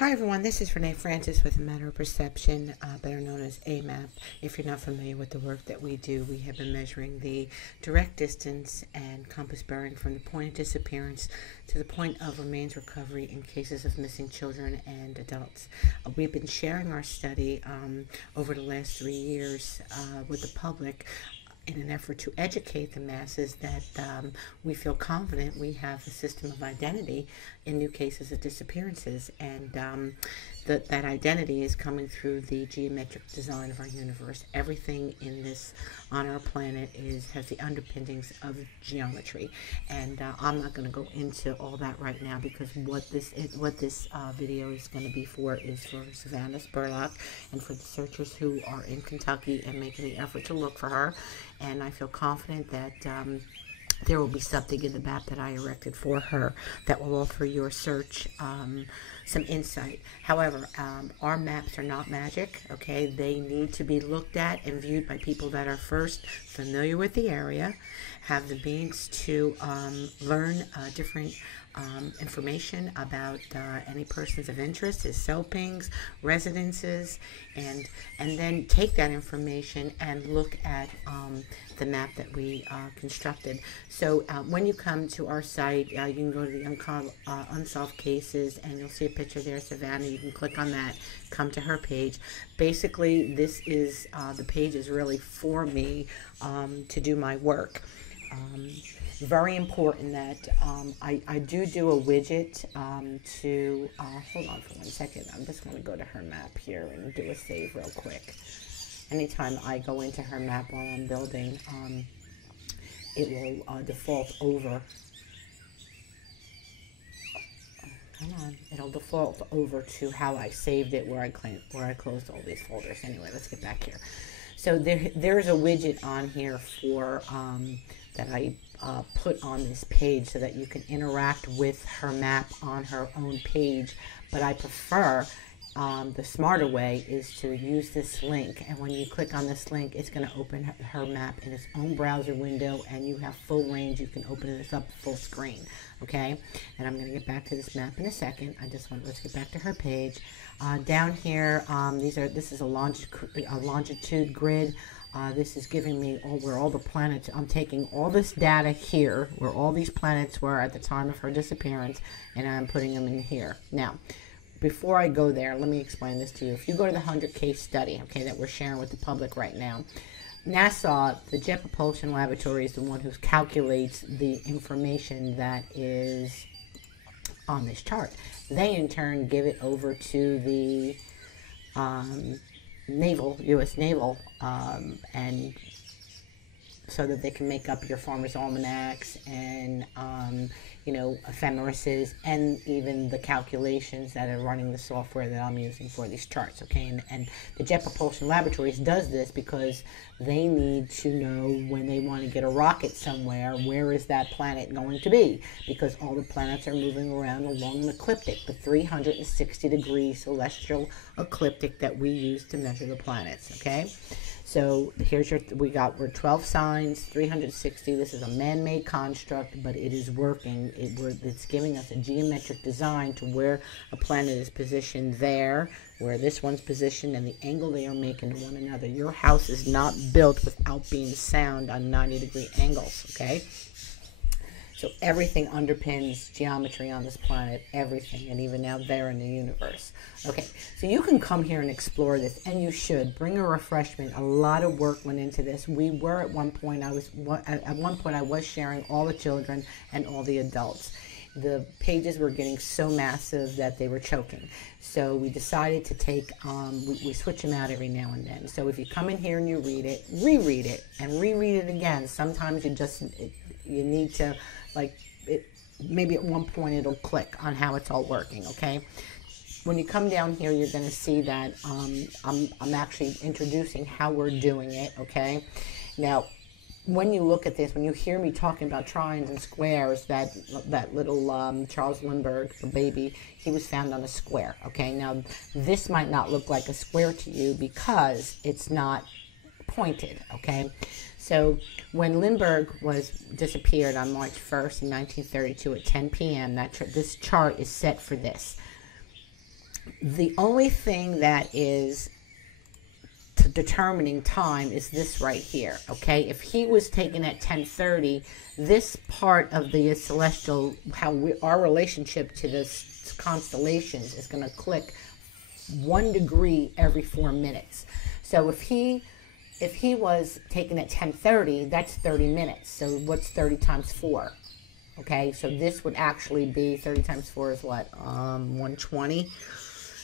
Hi everyone, this is Renee Francis with A Matter of Perception, better known as AMAP. If you're not familiar with the work that we do, we have been measuring the direct distance and compass bearing from the point of disappearance to the point of remains recovery in cases of missing children and adults. We've been sharing our study over the last 3 years with the public in an effort to educate the masses that we feel confident we have a system of identity in new cases of disappearances, and that identity is coming through the geometric design of our universe. Everything in this on our planet has the underpinnings of geometry, and I'm not going to go into all that right now, because what this video is going to be for is for Savannah Spurlock and for the searchers who are in Kentucky and making the effort to look for her. And I feel confident that there will be something in the map that I erected for her that will offer your search some insight. However, our maps are not magic, okay? They need to be looked at and viewed by people that are first familiar with the area, have the means to learn different information about any persons of interest, his cell pings, residences, and then take that information and look at the map that we constructed. So when you come to our site, you can go to the unsolved cases, and you'll see a picture there, Savannah. You can click on that, come to her page. Basically, this is the page is really for me to do my work. Very important that I do a widget to, hold on for 1 second. I'm just going to go to her map here and do a save real quick. Anytime I go into her map while I'm building, it will default over. Come on, it'll default over to how I saved it, where I closed all these folders. Anyway, let's get back here. So there's a widget on here for that I put on this page so that you can interact with her map on her own page. But I prefer the smarter way is to use this link, and when you click on this link, it's going to open her map in its own browser window, and you have full range. You can open this up full screen, okay? And I'm going to get back to this map in a second. Let's get back to her page. Down here, this is a longitude grid. This is giving me where all the planets. I'm taking all this data here, where all these planets were at the time of her disappearance, and I'm putting them in here. Now, before I go there, let me explain this to you. If you go to the 100 case study, okay, that we're sharing with the public right now, NASA, the Jet Propulsion Laboratory, is the one who calculates the information that is on this chart. They, in turn, give it over to the U.S. Naval, and so that they can make up your farmer's almanacs and ephemerises, and even the calculations that are running the software that I'm using for these charts, okay? And the Jet Propulsion Laboratories does this because they need to know when they want to get a rocket somewhere, where is that planet going to be? Because all the planets are moving around along an ecliptic, the 360-degree celestial ecliptic that we use to measure the planets, okay? So here's we're 12 signs, 360. This is a man-made construct, but it is working. It's giving us a geometric design to where a planet is positioned there, where this one's positioned, and the angle they are making to one another. Your house is not built without being sound on 90-degree angles, okay? So everything underpins geometry on this planet, everything, and even out there in the universe. Okay, so you can come here and explore this, and you should. Bring a refreshment. A lot of work went into this. We were at one point, I was sharing all the children and all the adults. The pages were getting so massive that they were choking. So we decided to take, we switch them out every now and then. So if you come in here and you read it, reread it, and reread it again. Sometimes you need to, maybe at one point it'll click on how it's all working, okay? When you come down here, you're going to see that I'm actually introducing how we're doing it, okay? Now, when you look at this, when you hear me talking about trines and squares, that little Charles Lindbergh, the baby, he was found on a square, okay? Now, this might not look like a square to you because it's not pointed, okay? So when Lindbergh disappeared on March 1st in 1932 at 10 p.m., this chart is set for this. The only thing that is determining time is this right here, okay? If he was taken at 10:30, this part of the celestial, our relationship to this constellations is going to click 1 degree every 4 minutes. So if he was taken at 10:30, that's 30 minutes. So what's 30 times 4? Okay, so this would actually be 30 times 4 is what? 120.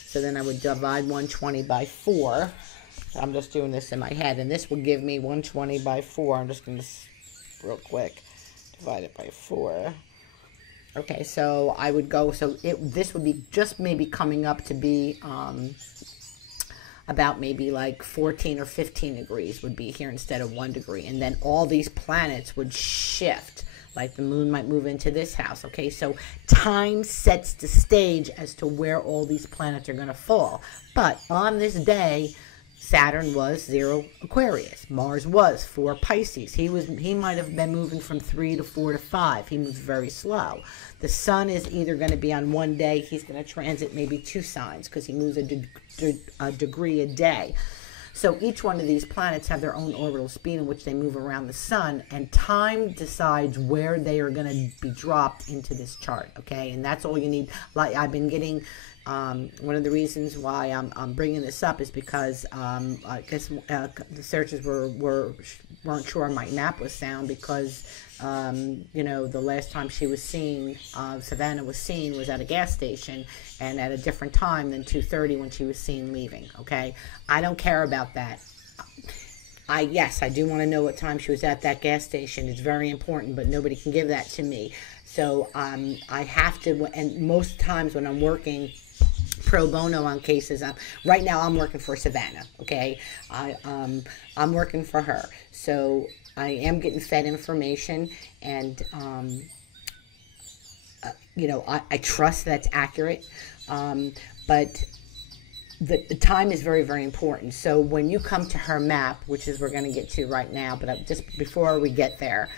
So then I would divide 120 by 4. I'm just doing this in my head, and this will give me 120 by 4. I'm just going to, real quick, divide it by 4. Okay, so I would go, so this would be just maybe coming up to be about maybe like 14 or 15 degrees would be here instead of 1 degree. And then all these planets would shift. Like the moon might move into this house, okay? So time sets the stage as to where all these planets are going to fall. But on this day, Saturn was 0 Aquarius. Mars was 4 Pisces. He might have been moving from 3 to 4 to 5. He moves very slow. The sun is either going to be on one day, he's going to transit maybe 2 signs because he moves a degree a day. So each one of these planets have their own orbital speed in which they move around the sun, and time decides where they are going to be dropped into this chart, okay? And that's all you need. Like I've been getting, one of the reasons why I'm bringing this up is because I guess the searchers weren't sure my map was sound because, you know, the last time she was seen, Savannah was seen, was at a gas station and at a different time than 2:30 when she was seen leaving, okay? I don't care about that. Yes, I do want to know what time she was at that gas station. It's very important, but nobody can give that to me. So I have to, and most times when I'm working pro bono on cases, right now I'm working for Savannah, okay? I'm working for her. So I am getting fed information, and you know, I trust that's accurate, but the time is very, very important. So when you come to her map, which is we're going to get to right now, but just before we get there,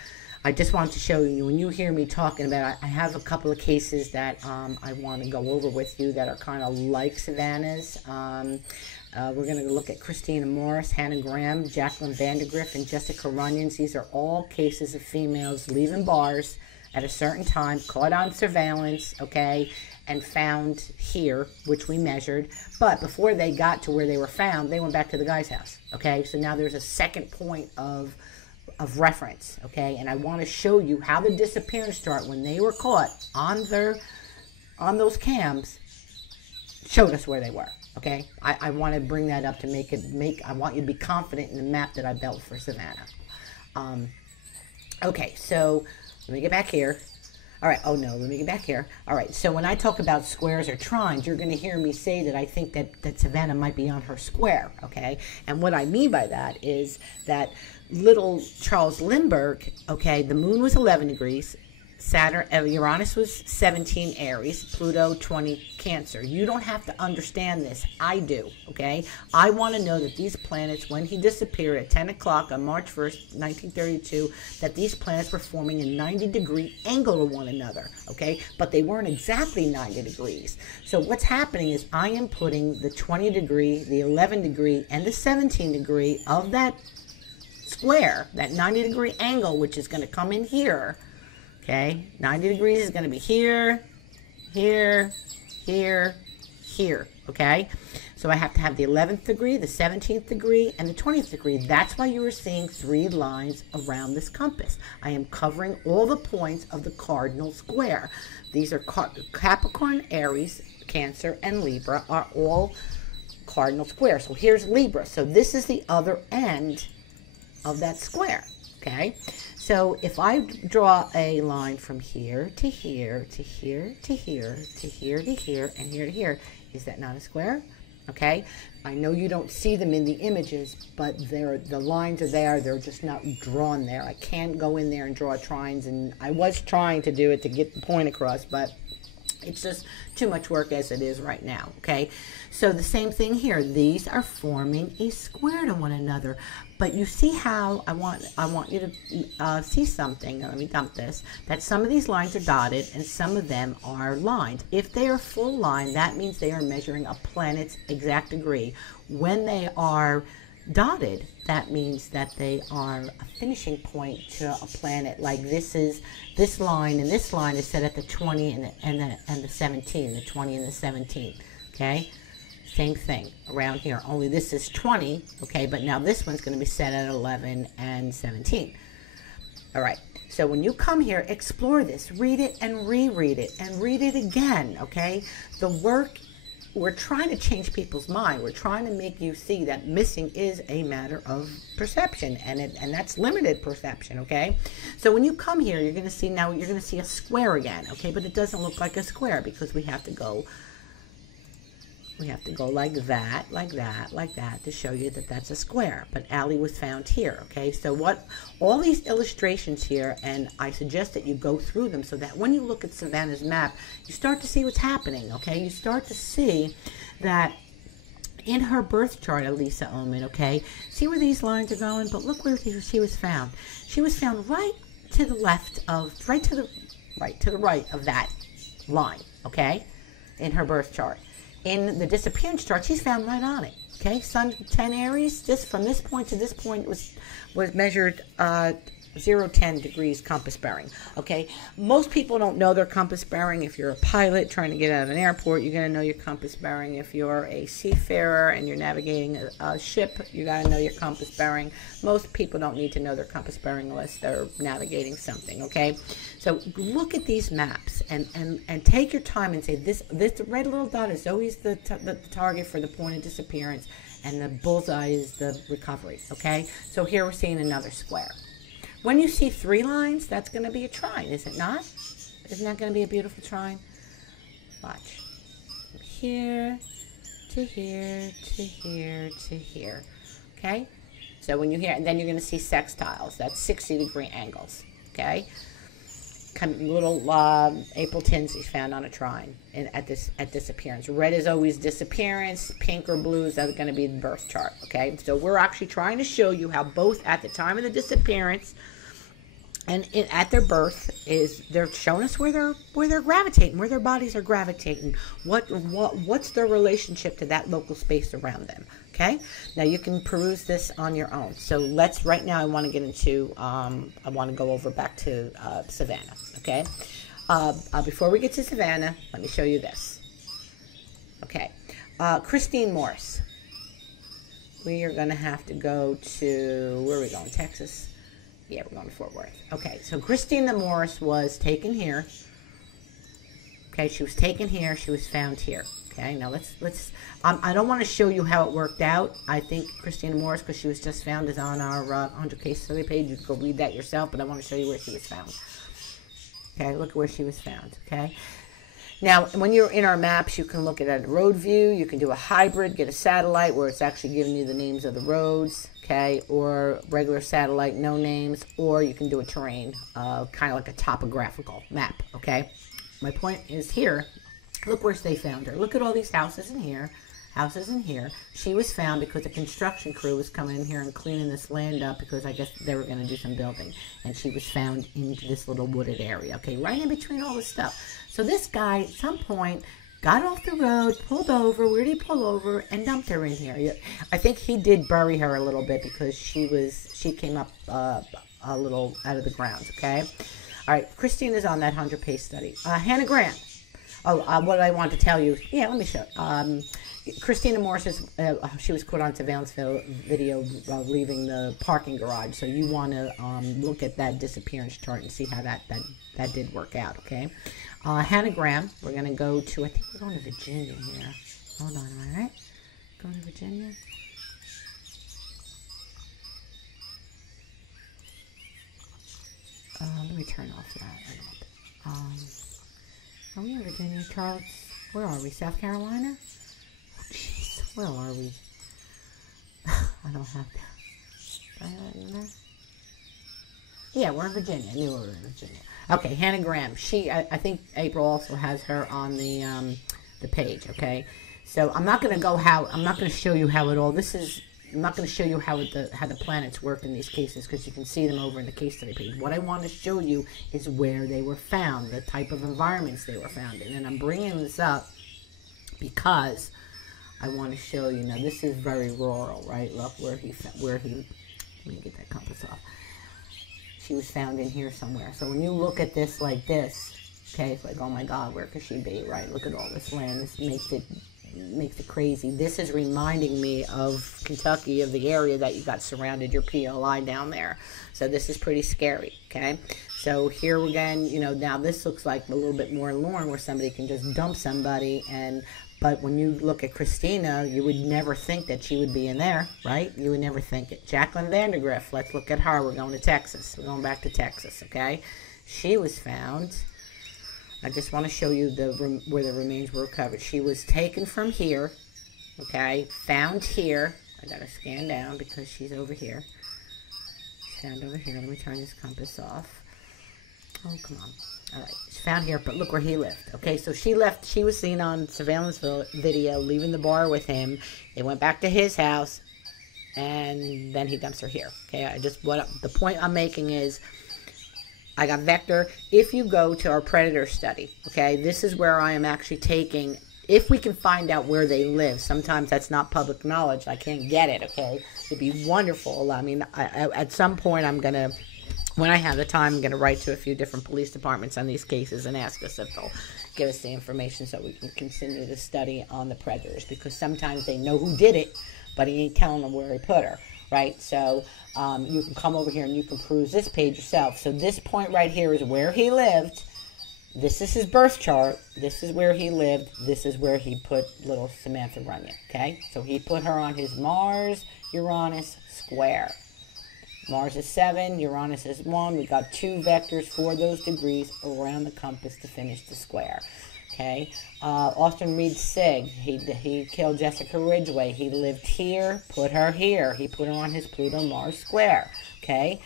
I just want to show you, when you hear me talking about it, I have a couple of cases that I want to go over with you that are kind of like Savannah's. We're going to look at Christina Morris, Hannah Graham, Jacqueline Vandergriff, and Jessica Runyons. These are all cases of females leaving bars at a certain time, caught on surveillance, okay, and found here, which we measured. But before they got to where they were found, they went back to the guy's house, okay? So now there's a second point of reference, okay? And I want to show you how the disappearance chart, when they were caught on those cams, showed us where they were, okay? I want to bring that up to I want you to be confident in the map that I built for Savannah. Okay, so let me get back here. All right, oh no, let me get back here. All right, so when I talk about squares or trines, you're going to hear me say that I think that Savannah might be on her square, okay? And what I mean by that is that little Charles Lindbergh, okay, the moon was 11 degrees, Uranus was 17 Aries, Pluto 20 Cancer. You don't have to understand this. I do, okay? I want to know that these planets, when he disappeared at 10 o'clock on March 1st, 1932, that these planets were forming a 90-degree angle to one another, okay? But they weren't exactly 90 degrees. So what's happening is I am putting the 20 degree, the 11 degree, and the 17 degree of that square, that 90-degree angle, which is going to come in here. Okay, 90 degrees is going to be here, here, here, here, okay? So I have to have the 11th degree, the 17th degree, and the 20th degree. That's why you are seeing 3 lines around this compass. I am covering all the points of the cardinal square. These are Capricorn, Aries, Cancer, and Libra are all cardinal squares. So here's Libra. So this is the other end of that square, okay? So if I draw a line from here to here, to here, to here, to here, to here, and here to here, is that not a square? Okay, I know you don't see them in the images, but the lines are there, they're just not drawn there. I can't go in there and draw trines, and I was trying to do it to get the point across, but It's just too much work as it is right now, okay? So the same thing here. These are forming a square to one another. But you see how I want you to see something. Let me dump this. That some of these lines are dotted and some of them are lined. If they are full line, that means they are measuring a planet's exact degree. When they are dotted, that means that they are a finishing point to a planet. Like this line and this line is set at the 20 and the 17, the 20 and the 17, okay? Same thing around here, only this is 20, okay, but now this one's going to be set at 11 and 17. All right, so when you come here, explore this, read it and reread it and read it again, okay? The work, we're trying to change people's mind. We're trying to make you see that missing is a matter of perception, and that's limited perception, okay? So when you come here, you're going to see now, you're going to see a square again, okay? But it doesn't look like a square because we have to go like that, like that, like that to show you that that's a square. But Allie was found here, okay? So what, all these illustrations here, and I suggest that you go through them so that when you look at Savannah's map, you start to see what's happening, okay? You start to see that in her birth chart, Elisa Oman, okay? See where these lines are going? But look where she was found. She was found right to the left of, right to the right of that line, okay? In her birth chart. In the disappearance chart, she's found right on it. Okay, Sun 10 Aries, just from this point to this point was measured 0-10 degrees compass bearing. Okay, most people don't know their compass bearing. If you're a pilot trying to get out of an airport, you're going to know your compass bearing. If you're a seafarer and you're navigating a ship, you got to know your compass bearing. Most people don't need to know their compass bearing unless they're navigating something. Okay, so look at these maps and take your time and say this red little dot is always the target for the point of disappearance, and the bullseye is the recovery. Okay, so here we're seeing another square. When you see 3 lines, that's going to be a trine, is it not? Isn't that going to be a beautiful trine? Watch. From here to here to here to here. Okay? So when you hear, and then you're going to see sextiles. That's 60-degree angles. Okay? Little April tinsies found on a trine at disappearance. Red is always disappearance. Pink or blues are going to be the birth chart. Okay, so we're actually trying to show you how both at the time of the disappearance and at their birth they're showing us where they're gravitating, where their bodies are gravitating. What's their relationship to that local space around them? Okay, now you can peruse this on your own. So let's, right now I want to get into, I want to go over back to Savannah, okay? Before we get to Savannah, let me show you this. Okay, Christine Morris. We are going to have to go to, where are we going, Texas? Yeah, we're going to Fort Worth. Okay, so Christine Morris was taken here. Okay, she was taken here, she was found here. Okay, now let's I don't want to show you how it worked out. I think Christina Morris, because she was just found, is on our 100 case study page. You can go read that yourself, but I want to show you where she was found. Okay, look at where she was found. Okay, now when you're in our maps, you can look at a road view. You can do a hybrid, get a satellite where it's actually giving you the names of the roads. Okay, or regular satellite, no names, or you can do a terrain, kind of like a topographical map. Okay, my point is here. Look where they found her. Look at all these houses in here, houses in here. She was found because a construction crew was coming in here and cleaning this land up because I guess they were going to do some building. And she was found in this little wooded area, okay, right in between all this stuff. So this guy, at some point, got off the road, pulled over. Where did he pull over? And dumped her in here. I think he did bury her a little bit because she came up a little out of the ground, okay? All right, Christine is on that 100-page study. Hannah Grant. Oh, what I want to tell you, yeah, let me show Christina Morris, she was caught on surveillance video leaving the parking garage. So you want to look at that disappearance chart and see how that did work out, okay? Hannah Graham, we're going to go to, I think we're going to Virginia here. Hold on, am I right? Going to Virginia? Let me turn off that. Are we in Virginia, Charles? Where are we? South Carolina? Oh, jeez. Where are we? I don't have that. Yeah, we're in Virginia. I knew we were in Virginia. Okay, Hannah Graham. I think April also has her on the page. Okay, so I'm not going to show you how it all. I'm not going to show you how the planets work in these cases, because you can see them over in the case study page. What I want to show you is where they were found, the type of environments they were found in, and I'm bringing this up because I want to show you. Now, this is very rural, right? Look where he. Let me get that compass off. She was found in here somewhere. So when you look at this like this, okay, it's like, oh my God, where could she be, right? Look at all this land. This makes it crazy. This is reminding me of Kentucky, of the area that you got surrounded, your PLI down there. So this is pretty scary, okay? So here again, you know, now this looks like a little bit more Lauren, where somebody can just dump somebody. But when you look at Christina, you would never think that she would be in there, right? You would never think it. Jacqueline Vandergriff, let's look at her. We're going to Texas. We're going back to Texas, okay? She was found. I just want to show you where the remains were recovered. She was taken from here, okay? Found here. I got to scan down because she's over here. Found over here. Let me turn this compass off. Oh, come on. All right, she's found here, but look where he lived. Okay, so she left. She was seen on Savannah's video leaving the bar with him. They went back to his house, and then he dumps her here. Okay, the point I'm making is, I got vector. If you go to our predator study, okay, this is where I am actually taking. If we can find out where they live, sometimes that's not public knowledge. I can't get it. Okay, it'd be wonderful. I mean, at some point, when I have the time, I'm going to write to a few different police departments on these cases and ask us if they'll give us the information so we can continue the study on the predators, because sometimes they know who did it, but he ain't telling them where he put her, right? So you can come over here and you can peruse this page yourself. So this point right here is where he lived. This is his birth chart. This is where he lived. This is where he put little Samantha Runyon, okay? So he put her on his Mars-Uranus square. Mars is 7, Uranus is 1. We got 2 vectors for those degrees around the compass to finish the square. Okay. Austin Reed Sig, he killed Jessica Ridgway. He lived here, put her here. He put her on his Pluto Mars square. Okay.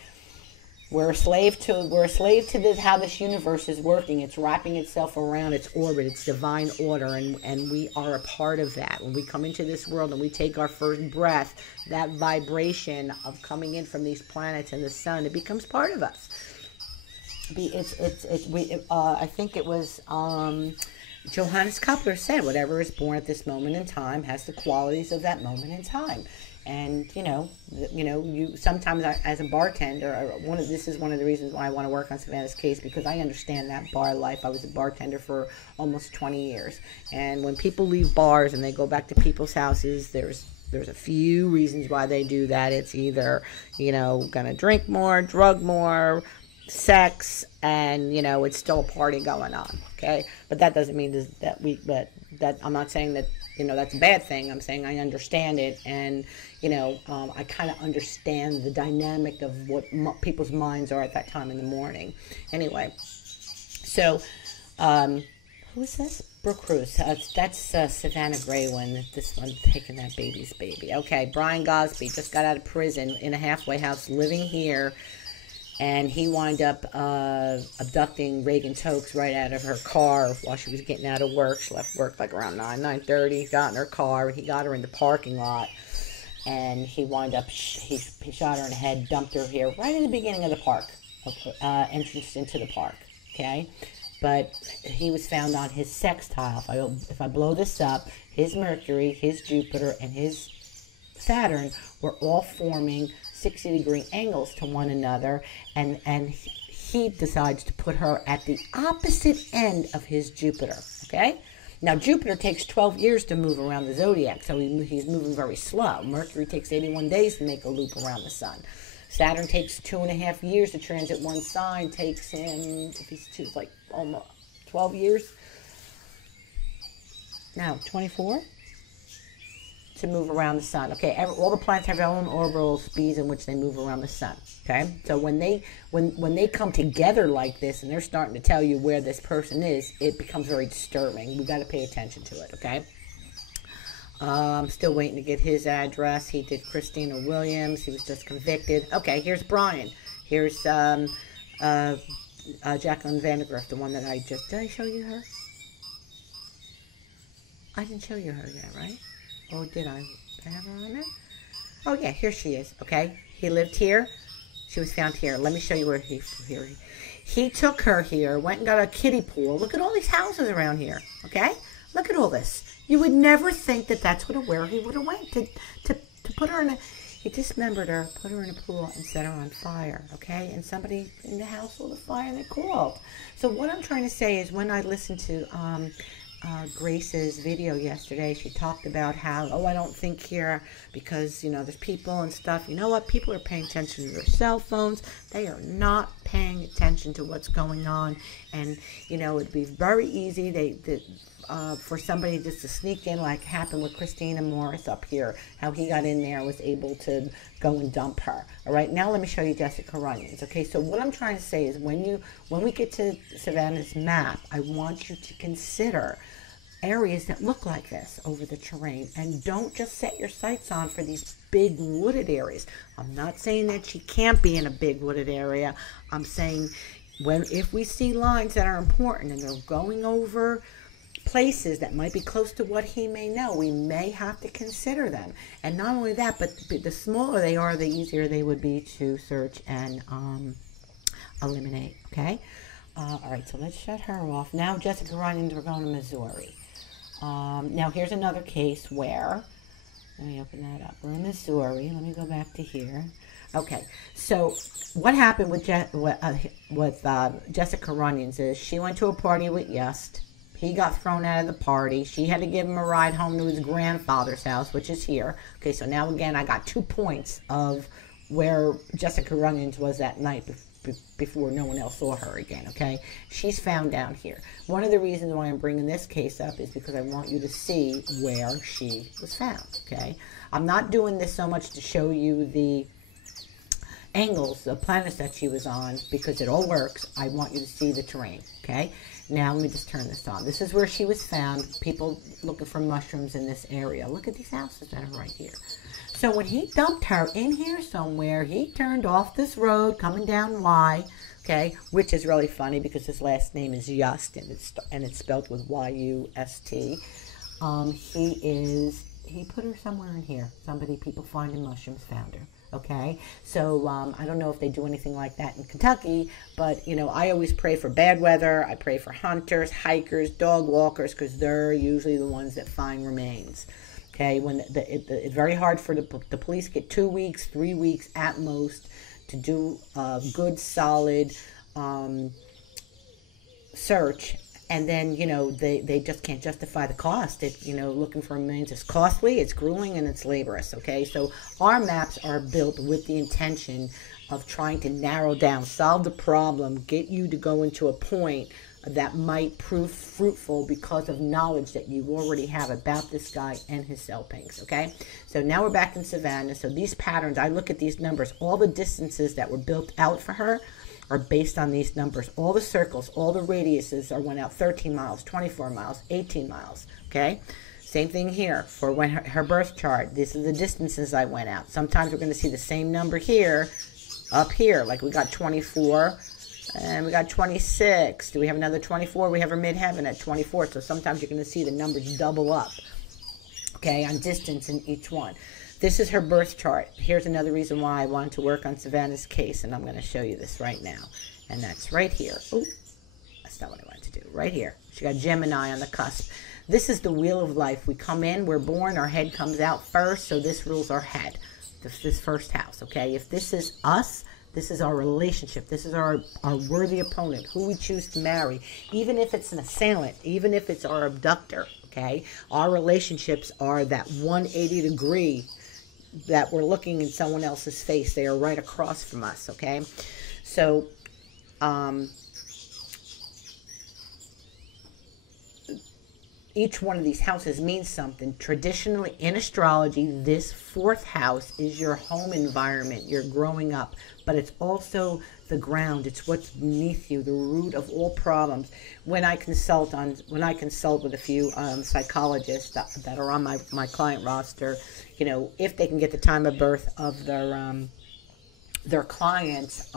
We're a slave to this, how this universe is working. It's wrapping itself around its orbit, its divine order, and we are a part of that. When we come into this world and we take our first breath, that vibration of coming in from these planets and the sun, it becomes part of us. I think it was Johannes Kepler said, whatever is born at this moment in time has the qualities of that moment in time. And you sometimes as a bartender, this is one of the reasons why I want to work on Savannah's case, because I understand that bar life. I was a bartender for almost 20 years, and when people leave bars and they go back to people's houses, there's a few reasons why they do that. It's either gonna drink more, drug more, sex, and it's still a party going on. Okay, but that doesn't mean that I'm not saying that that's a bad thing. I'm saying I understand it, and I kind of understand the dynamic of what people's minds are at that time in the morning. Anyway, so who is this? Brooke Cruz. That's Savannah Graywin. This one taking that baby's baby. Okay, Brian Gosby just got out of prison in a halfway house, living here. And he wound up abducting Reagan Tokes right out of her car while she was getting out of work. She left work like around 9:30. He got in her car, and he got her in the parking lot. And he wound up, he shot her in the head, dumped her here right in the beginning of the park, entrance into the park, okay? But he was found on his sextile. If I blow this up, his Mercury, his Jupiter, and his Saturn were all forming 60-degree angles to one another, and he decides to put her at the opposite end of his Jupiter, okay? Now, Jupiter takes 12 years to move around the zodiac, so he's moving very slow. Mercury takes 81 days to make a loop around the sun. Saturn takes 2.5 years to transit one sign. Takes him, if he's like almost 12 years. Now, 24 to move around the sun. Okay, all the planets have their own orbital speeds in which they move around the sun. Okay, so when they come together like this and they're starting to tell you where this person is, it becomes very disturbing. We got to pay attention to it. Okay. I'm still waiting to get his address. He did Christina Williams. He was just convicted. Okay, here's Brian. Here's Jacqueline Vandergrift, the one that I just, did I show you her? I didn't show you her yet, right? Or did I? Did I have her on there? Oh yeah, here she is, okay? He lived here. She was found here. Let me show you where he took her here, went and got a kiddie pool. Look at all these houses around here, okay? Look at all this. You would never think that that's where he would have went to put her in a... He dismembered her, put her in a pool, and set her on fire, okay? And somebody in the house saw the fire and they called. So what I'm trying to say is, when I listened to Grace's video yesterday, she talked about how, oh, I don't think here because, you know, there's people and stuff. You know what? People are paying attention to their cell phones. They are not paying attention to what's going on. And, you know, it'd be very easy for somebody just to sneak in, like happened with Christina Morris up here, how he got in there, was able to go and dump her. All right, now let me show you Jessica Runyons. Okay, so what I'm trying to say is, when we get to Savannah's map, I want you to consider areas that look like this over the terrain, and don't just set your sights on for these big wooded areas. I'm not saying that she can't be in a big wooded area. I'm saying if we see lines that are important and they're going over places that might be close to what he may know, we may have to consider them. And not only that, but the smaller they are, the easier they would be to search and eliminate. Okay. All right, so let's shut her off. Now Jessica Runyons, we're going to Missouri. Now here's another case where, let me open that up. We're in Missouri. Let me go back to here. Okay, so what happened with Jessica Runyons is, she went to a party with Yust. He got thrown out of the party. She had to give him a ride home to his grandfather's house, which is here. Okay, so now again, I got 2 points of where Jessica Runyons was that night before no one else saw her again, okay? She's found down here. One of the reasons why I'm bringing this case up is because I want you to see where she was found, okay? I'm not doing this so much to show you the angles, the planets that she was on, because it all works. I want you to see the terrain, okay? Now, let me just turn this on. This is where she was found. People looking for mushrooms in this area. Look at these houses that are right here. So when he dumped her in here somewhere, he turned off this road coming down Y, okay, which is really funny because his last name is Yust, and it's spelled with Y-U-S-T. He put her somewhere in here. People finding mushrooms found her. Okay, so I don't know if they do anything like that in Kentucky, but, you know, I always pray for bad weather. I pray for hunters, hikers, dog walkers, because they're usually the ones that find remains. Okay, when it's very hard for the police get 2 weeks, 3 weeks at most to do a good, solid search. And then, you know, they just can't justify the cost. Looking for remains is costly, it's grueling, and it's laborious, okay? So our maps are built with the intention of trying to narrow down, solve the problem, get you to go into a point that might prove fruitful because of knowledge that you already have about this guy and his cell pings, okay? So now we're back in Savannah. So these patterns, I look at these numbers, all the distances that were built out for her are based on these numbers. All the circles, all the radiuses went out 13 miles, 24 miles, 18 miles, okay? Same thing here for when her birth chart. These are the distances I went out. Sometimes we're going to see the same number here, up here, like we got 24, and we got 26. Do we have another 24? We have her midheaven at 24, so sometimes you're going to see the numbers double up, okay, on distance in each one. This is her birth chart. Here's another reason why I wanted to work on Savannah's case, and I'm going to show you this right now. And that's right here. Oh, that's not what I wanted to do. Right here. She got Gemini on the cusp. This is the wheel of life. We come in, we're born, our head comes out first, so this rules our head. This first house, okay? If this is us, this is our relationship. This is our worthy opponent, who we choose to marry. Even if it's an assailant, even if it's our abductor, okay? Our relationships are that 180 degree that we're looking in someone else's face. They are right across from us, okay? So, each one of these houses means something. Traditionally, in astrology, this fourth house is your home environment. You're growing up, but it's also the ground. It's what's beneath you, the root of all problems. When I consult with a few psychologists that are on my client roster, you know, if they can get the time of birth of their their clients,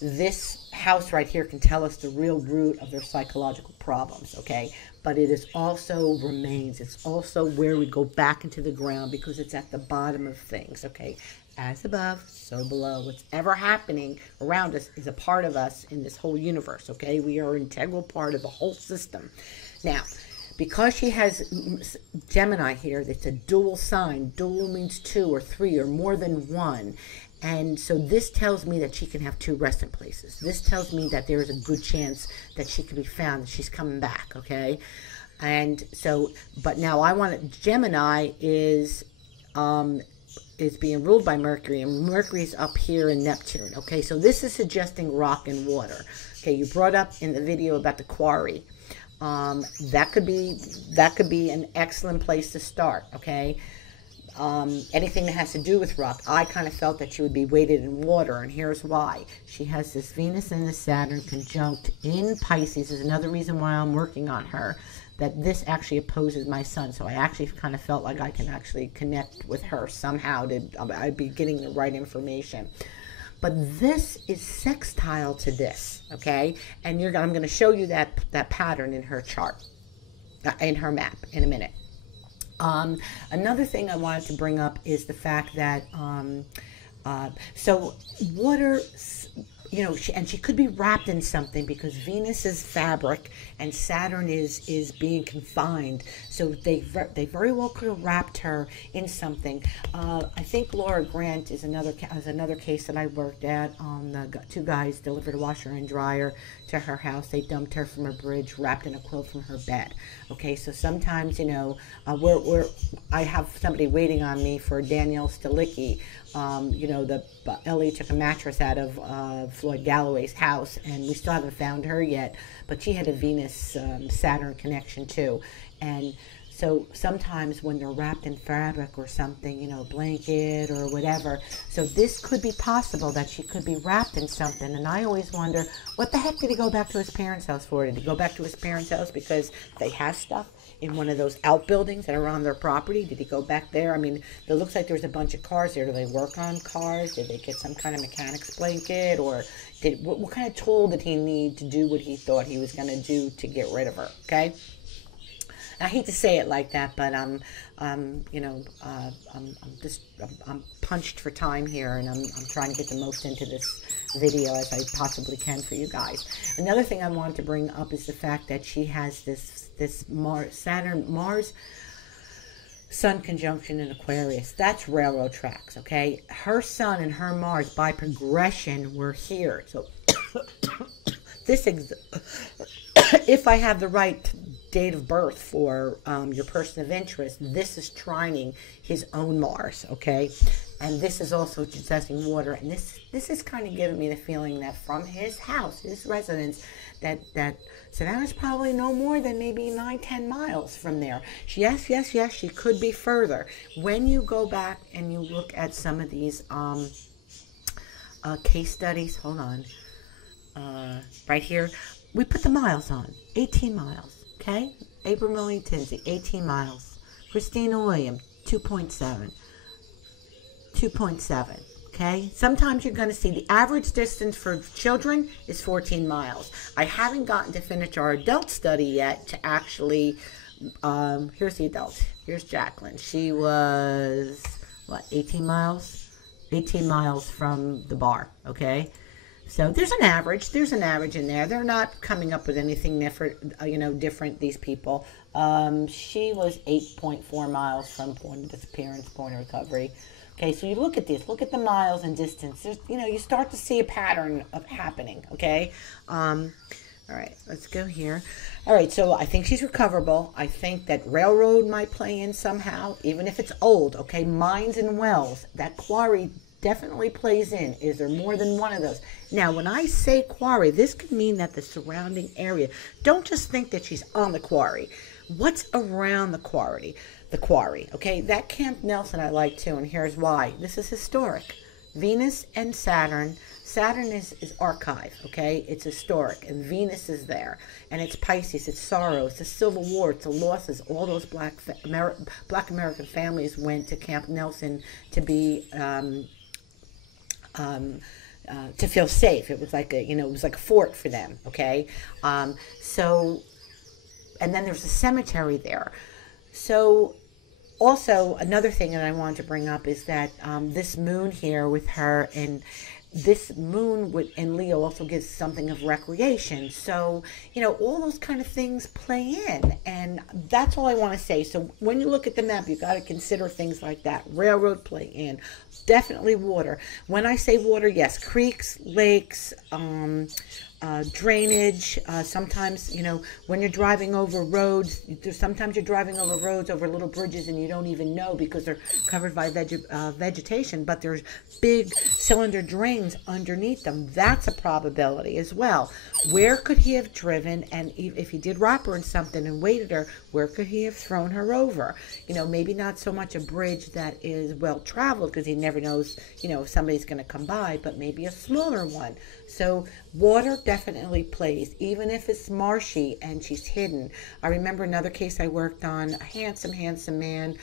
this house right here can tell us the real root of their psychological problems, okay? But it is also remains. It's also where we go back into the ground because it's at the bottom of things, okay? As above, so below. What's ever happening around us is a part of us in this whole universe, okay? We are an integral part of the whole system. Now, because she has Gemini here, that's a dual sign. Dual means 2 or 3 or more than one. And so this tells me that she can have 2 resting places. This tells me that there is a good chance that she can be found, that she's coming back, okay? And so, but now I want Gemini is being ruled by Mercury, and Mercury's up here in Neptune, okay? So this is suggesting rock and water. Okay, you brought up in the video about the quarry. That could be an excellent place to start, okay? Anything that has to do with rock. I kind of felt that she would be weighted in water, and here's why. She has this Venus and the Saturn conjunct in Pisces. Is another reason why I'm working on her, that this actually opposes my sun. So I actually kind of felt like I can actually connect with her somehow. I'd be getting the right information. But this is sextile to this, okay? And I'm going to show you that pattern in her chart, in her map, in a minute. Another thing I wanted to bring up is the fact that, so water, you know, she could be wrapped in something because Venus is fabric and Saturn is being confined. So they very well could have wrapped her in something. I think Laura Grant is another case that I worked at. The 2 guys delivered a washer and dryer to her house. They dumped her from a bridge, wrapped in a quilt from her bed. Okay, so sometimes, you know, I have somebody waiting on me for Danielle Stalicki. You know, Ellie took a mattress out of Floyd Galloway's house, and we still haven't found her yet, but she had a Venus-Saturn connection too. And so sometimes when they're wrapped in fabric or something, you know, blanket or whatever, so this could be possible that she could be wrapped in something. And I always wonder, what the heck did he go back to his parents' house for? Did he go back to his parents' house because they have stuff in one of those outbuildings that are on their property? Did he go back there? I mean, it looks like there's a bunch of cars there. Do they work on cars? Did they get some kind of mechanic's blanket? Or what kind of tool did he need to do what he thought he was going to do to get rid of her? Okay? I hate to say it like that, but you know, I'm punched for time here, and I'm trying to get the most into this video as I possibly can for you guys. Another thing I want to bring up is the fact that she has this Mars Sun conjunction in Aquarius. That's railroad tracks, okay? Her Sun and her Mars by progression were here. So this if I have the right date of birth for your person of interest, this is trining his own Mars, okay? And this is also possessing water, and this is kind of giving me the feeling that from his house, his residence, that Savannah's probably no more than maybe 9-10 miles from there. Yes, she could be further. When you go back and you look at some of these case studies, hold on, right here, we put the miles on, 18 miles. Okay, Abram William Tinsey, 18 miles. Christina William, 2.7. 2.7. Okay, sometimes you're going to see the average distance for children is 14 miles. I haven't gotten to finish our adult study yet to actually, here's the adult. Here's Jacqueline. She was, what, 18 miles? 18 miles from the bar, okay? So there's an average in there. They're not coming up with anything different, different, these people. She was 8.4 miles from point of disappearance, point of recovery. Okay, so you look at this, look at the miles and distance. There's, you start to see a pattern of happening, okay? All right, let's go here. All right, so I think she's recoverable. I think that railroad might play in somehow, even if it's old, okay? Mines and wells, that quarry definitely plays in. Is there more than one of those? Now, when I say quarry, this could mean that the surrounding area. Don't just think that she's on the quarry. What's around the quarry? The quarry, okay? That Camp Nelson I like too, and here's why. This is historic. Venus and Saturn. Saturn is archive, okay? It's historic, and Venus is there. And it's Pisces, it's sorrow, it's the Civil War, it's the losses. All those Black American families went to Camp Nelson to be to feel safe. It was like a, it was like a fort for them. Okay. So, and then there's a cemetery there. So also another thing that I wanted to bring up is that this moon here with her, and this moon in Leo also gives something of recreation. So, all those kind of things play in. And that's all I want to say. So when you look at the map, you got to consider things like that. Railroad play in. Definitely water. When I say water, yes, creeks, lakes, drainage. Sometimes, when you're driving over roads, sometimes you're driving over roads, over little bridges, and you don't even know because they're covered by vegetation, but there's big cylinder drains underneath them. That's a probability as well. Where could he have driven? And if he did rob her in something and weighted her, where could he have thrown her over? Maybe not so much a bridge that is well traveled, because he never knows, if somebody's going to come by, but maybe a smaller one. So water definitely plays, even if it's marshy and she's hidden. I remember another case I worked on, a handsome man.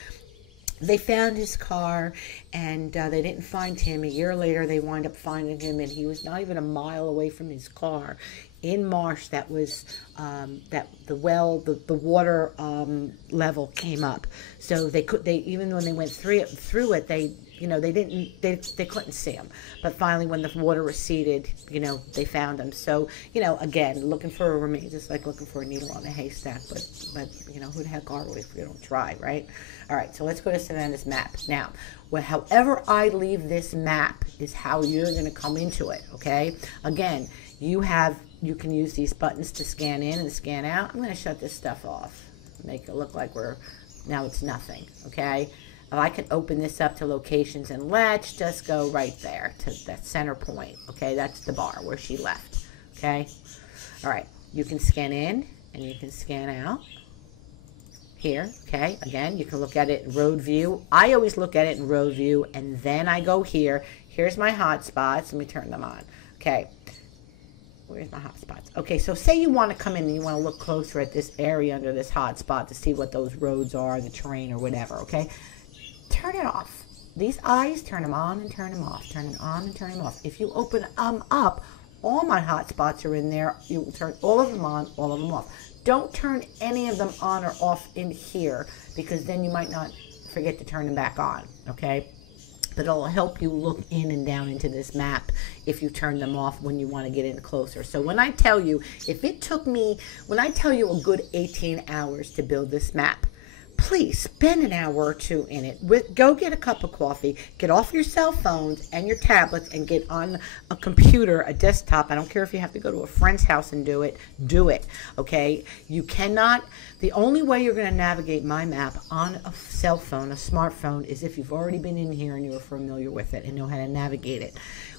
They found his car, and they didn't find him. A year later, they wind up finding him, and he was not even a mile away from his car in marsh that was, that the water level came up. So they even when they went through it, they couldn't see him. But finally, when the water receded, they found him. So, again, looking for a remains, it's like looking for a needle on a haystack. But who the heck are we if we don't try, right? All right, so let's go to Savannah's map. Now, however I leave this map is how you're going to come into it, okay? Again, you can use these buttons to scan in and scan out. I'm going to shut this stuff off, make it look like now it's nothing, okay? I can open this up to locations, and let's just go right there to that center point. Okay, that's the bar where she left. Okay, all right, you can scan in and you can scan out here. Okay, again, you can look at it in road view. I always look at it in road view, and then I go here. Here's my hotspots. Let me turn them on. Okay, where's my hotspots? Okay, so say you want to come in and you want to look closer at this area under this hotspot to see what those roads are, the terrain or whatever. Okay. Turn it off. These eyes, turn them on and turn them off. Turn them on and turn them off. If you open them up, all my hotspots are in there. You will turn all of them on, all of them off. Don't turn any of them on or off in here, because then you might not forget to turn them back on, okay? But it'll help you look in and down into this map if you turn them off when you want to get in closer. So when I tell you, when I tell you a good 18 hours to build this map, please spend an hour or two in it. Go get a cup of coffee, get off your cell phones and your tablets, and get on a computer, a desktop. I don't care if you have to go to a friend's house and do it, okay? You cannot, the only way you're going to navigate my map on a cell phone, a smartphone, is if you've already been in here and you're familiar with it and know how to navigate it.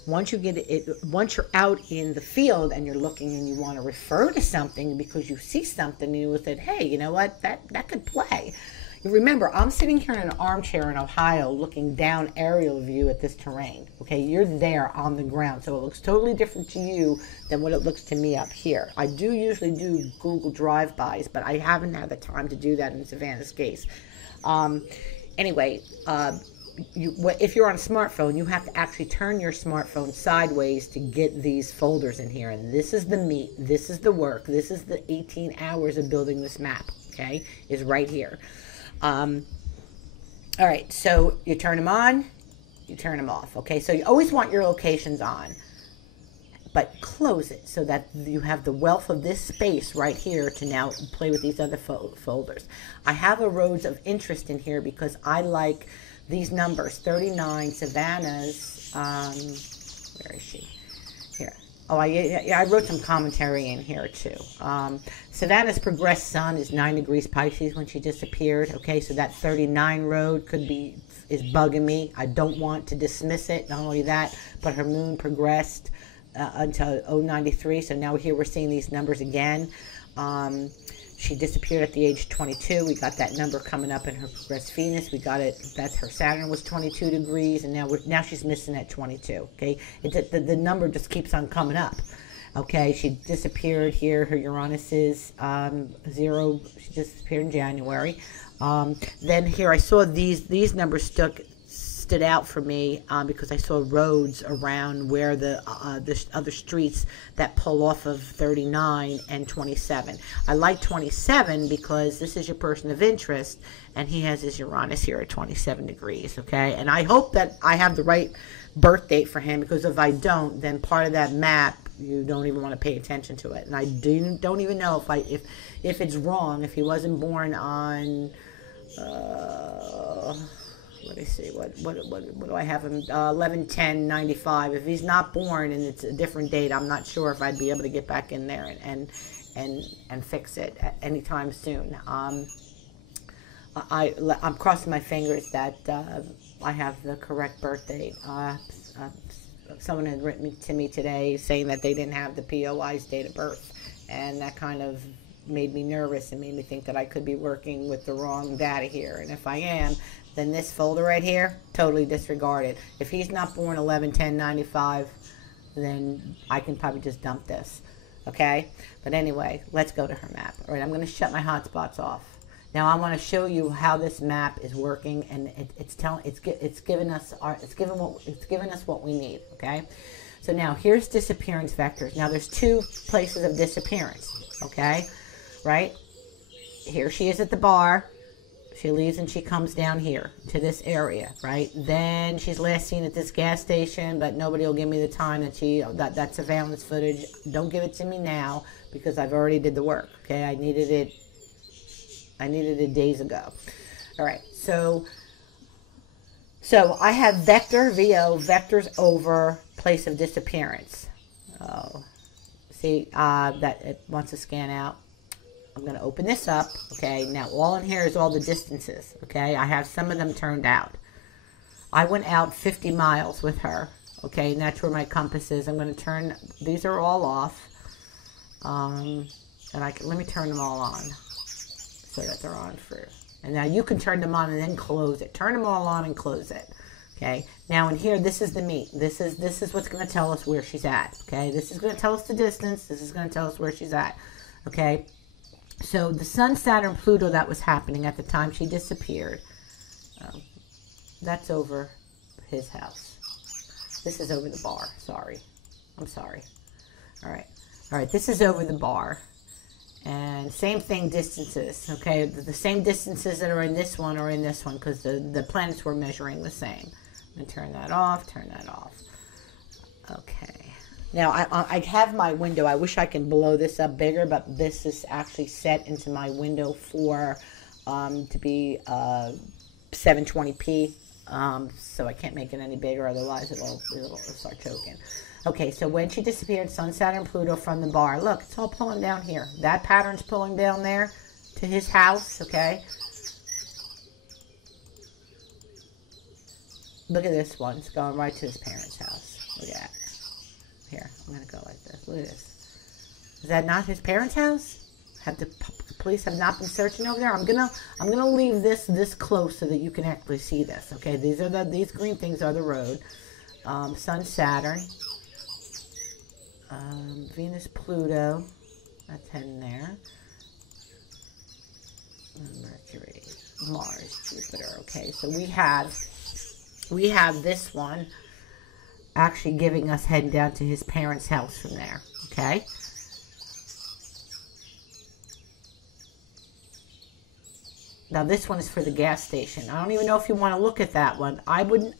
Once you're out in the field and you're looking and you want to refer to something because you see something and you said, hey, you know what, that could play. Remember, I'm sitting here in an armchair in Ohio looking down aerial view at this terrain. Okay, you're there on the ground, so it looks totally different to you than what it looks to me up here. I do usually do Google drive-bys, but I haven't had the time to do that in Savannah's case. Anyway, if you're on a smartphone, you have to actually turn your smartphone sideways to get these folders in here. And this is the meat. This is the work. This is the 18 hours of building this map, okay, is right here. All right, so you turn them on, you turn them off, okay? So you always want your locations on, but close it so that you have the wealth of this space right here to now play with these other folders. I have a roads of interest in here because I like these numbers, 39, Savannah's, where is she? Here. Oh, I wrote some commentary in here too. Savannah's progressed sun is 9 degrees Pisces when she disappeared. Okay, so that 39 road is bugging me. I don't want to dismiss it. Not only that, but her moon progressed until 093. So now here we're seeing these numbers again. She disappeared at the age of 22. We got that number coming up in her progressed Venus. We got it. That's her Saturn was 22 degrees, and now she's missing at 22. Okay, the number just keeps on coming up. Okay, she disappeared here. Her Uranus is 0. She disappeared in January. Then here I saw these numbers stuck stood out for me because I saw roads around where the other streets that pull off of 39 and 27. I like 27 because this is your person of interest, and he has his Uranus here at 27 degrees, okay? And I hope that I have the right birth date for him, because if I don't, then part of that map, you don't even want to pay attention to it. And I don't even know if it's wrong, if he wasn't born on, let me see, what do I have him, 11/10/95. If he's not born and it's a different date, I'm not sure if I'd be able to get back in there and fix it anytime soon. I'm crossing my fingers that I have the correct birth date. Someone had written to me today saying that they didn't have the POI's date of birth, and that kind of made me nervous and made me think that I could be working with the wrong data here. And if I am, then this folder right here, totally disregarded. If he's not born 11/10/95, then I can probably just dump this, okay? But anyway, let's go to her map. All right, I'm going to shut my hotspots off. Now I want to show you how this map is working, and it's giving us what we need, okay? So now here's disappearance vectors. Now there's two places of disappearance, okay? Right? Here she is at the bar. She leaves and she comes down here to this area, right? Then she's last seen at this gas station, but nobody will give me the time that that surveillance footage. Don't give it to me now because I've already did the work, okay? I needed it days ago. All right, so I have vector, VO, vectors over place of disappearance. Oh, see, that it wants to scan out. I'm going to open this up, okay? Now, all in here is all the distances, okay? I have some of them turned out. I went out 50 miles with her, okay? And that's where my compass is. I'm going to turn, these are all off. And let me turn them all on so that they're on for, and now you can turn them on and then close it. Turn them all on and close it, okay? Now, in here, this is the meat. This is what's going to tell us where she's at, okay? This is going to tell us the distance. This is going to tell us where she's at, okay? So the Sun, Saturn, Pluto that was happening at the time she disappeared, that's over his house. This is over the bar. Sorry. I'm sorry. All right. This is over the bar. And same thing, distances. Okay. The same distances that are in this one are in this one because the planets were measuring the same. And turn that off. Turn that off. Okay. Now, I have my window. I wish I can blow this up bigger, but this is actually set into my window for to be 720p. So I can't make it any bigger, otherwise it'll start choking. Okay, so when she disappeared, Sun, Saturn, Pluto from the bar. Look, it's all pulling down here. That pattern's pulling down there to his house, okay? Look at this one. It's going right to his parents' house. Look at that. Here, I'm going to go like this. Look at this. Is that not his parents' house? Have the police have not been searching over there? I'm gonna leave this close so that you can actually see this. Okay, these green things are the road. Sun, Saturn, Venus, Pluto. That's heading there. Mercury, Mars, Jupiter. Okay, so we have this one actually giving us heading down to his parents' house from there, okay? Now this one is for the gas station. I don't even know if you want to look at that one. I wouldn't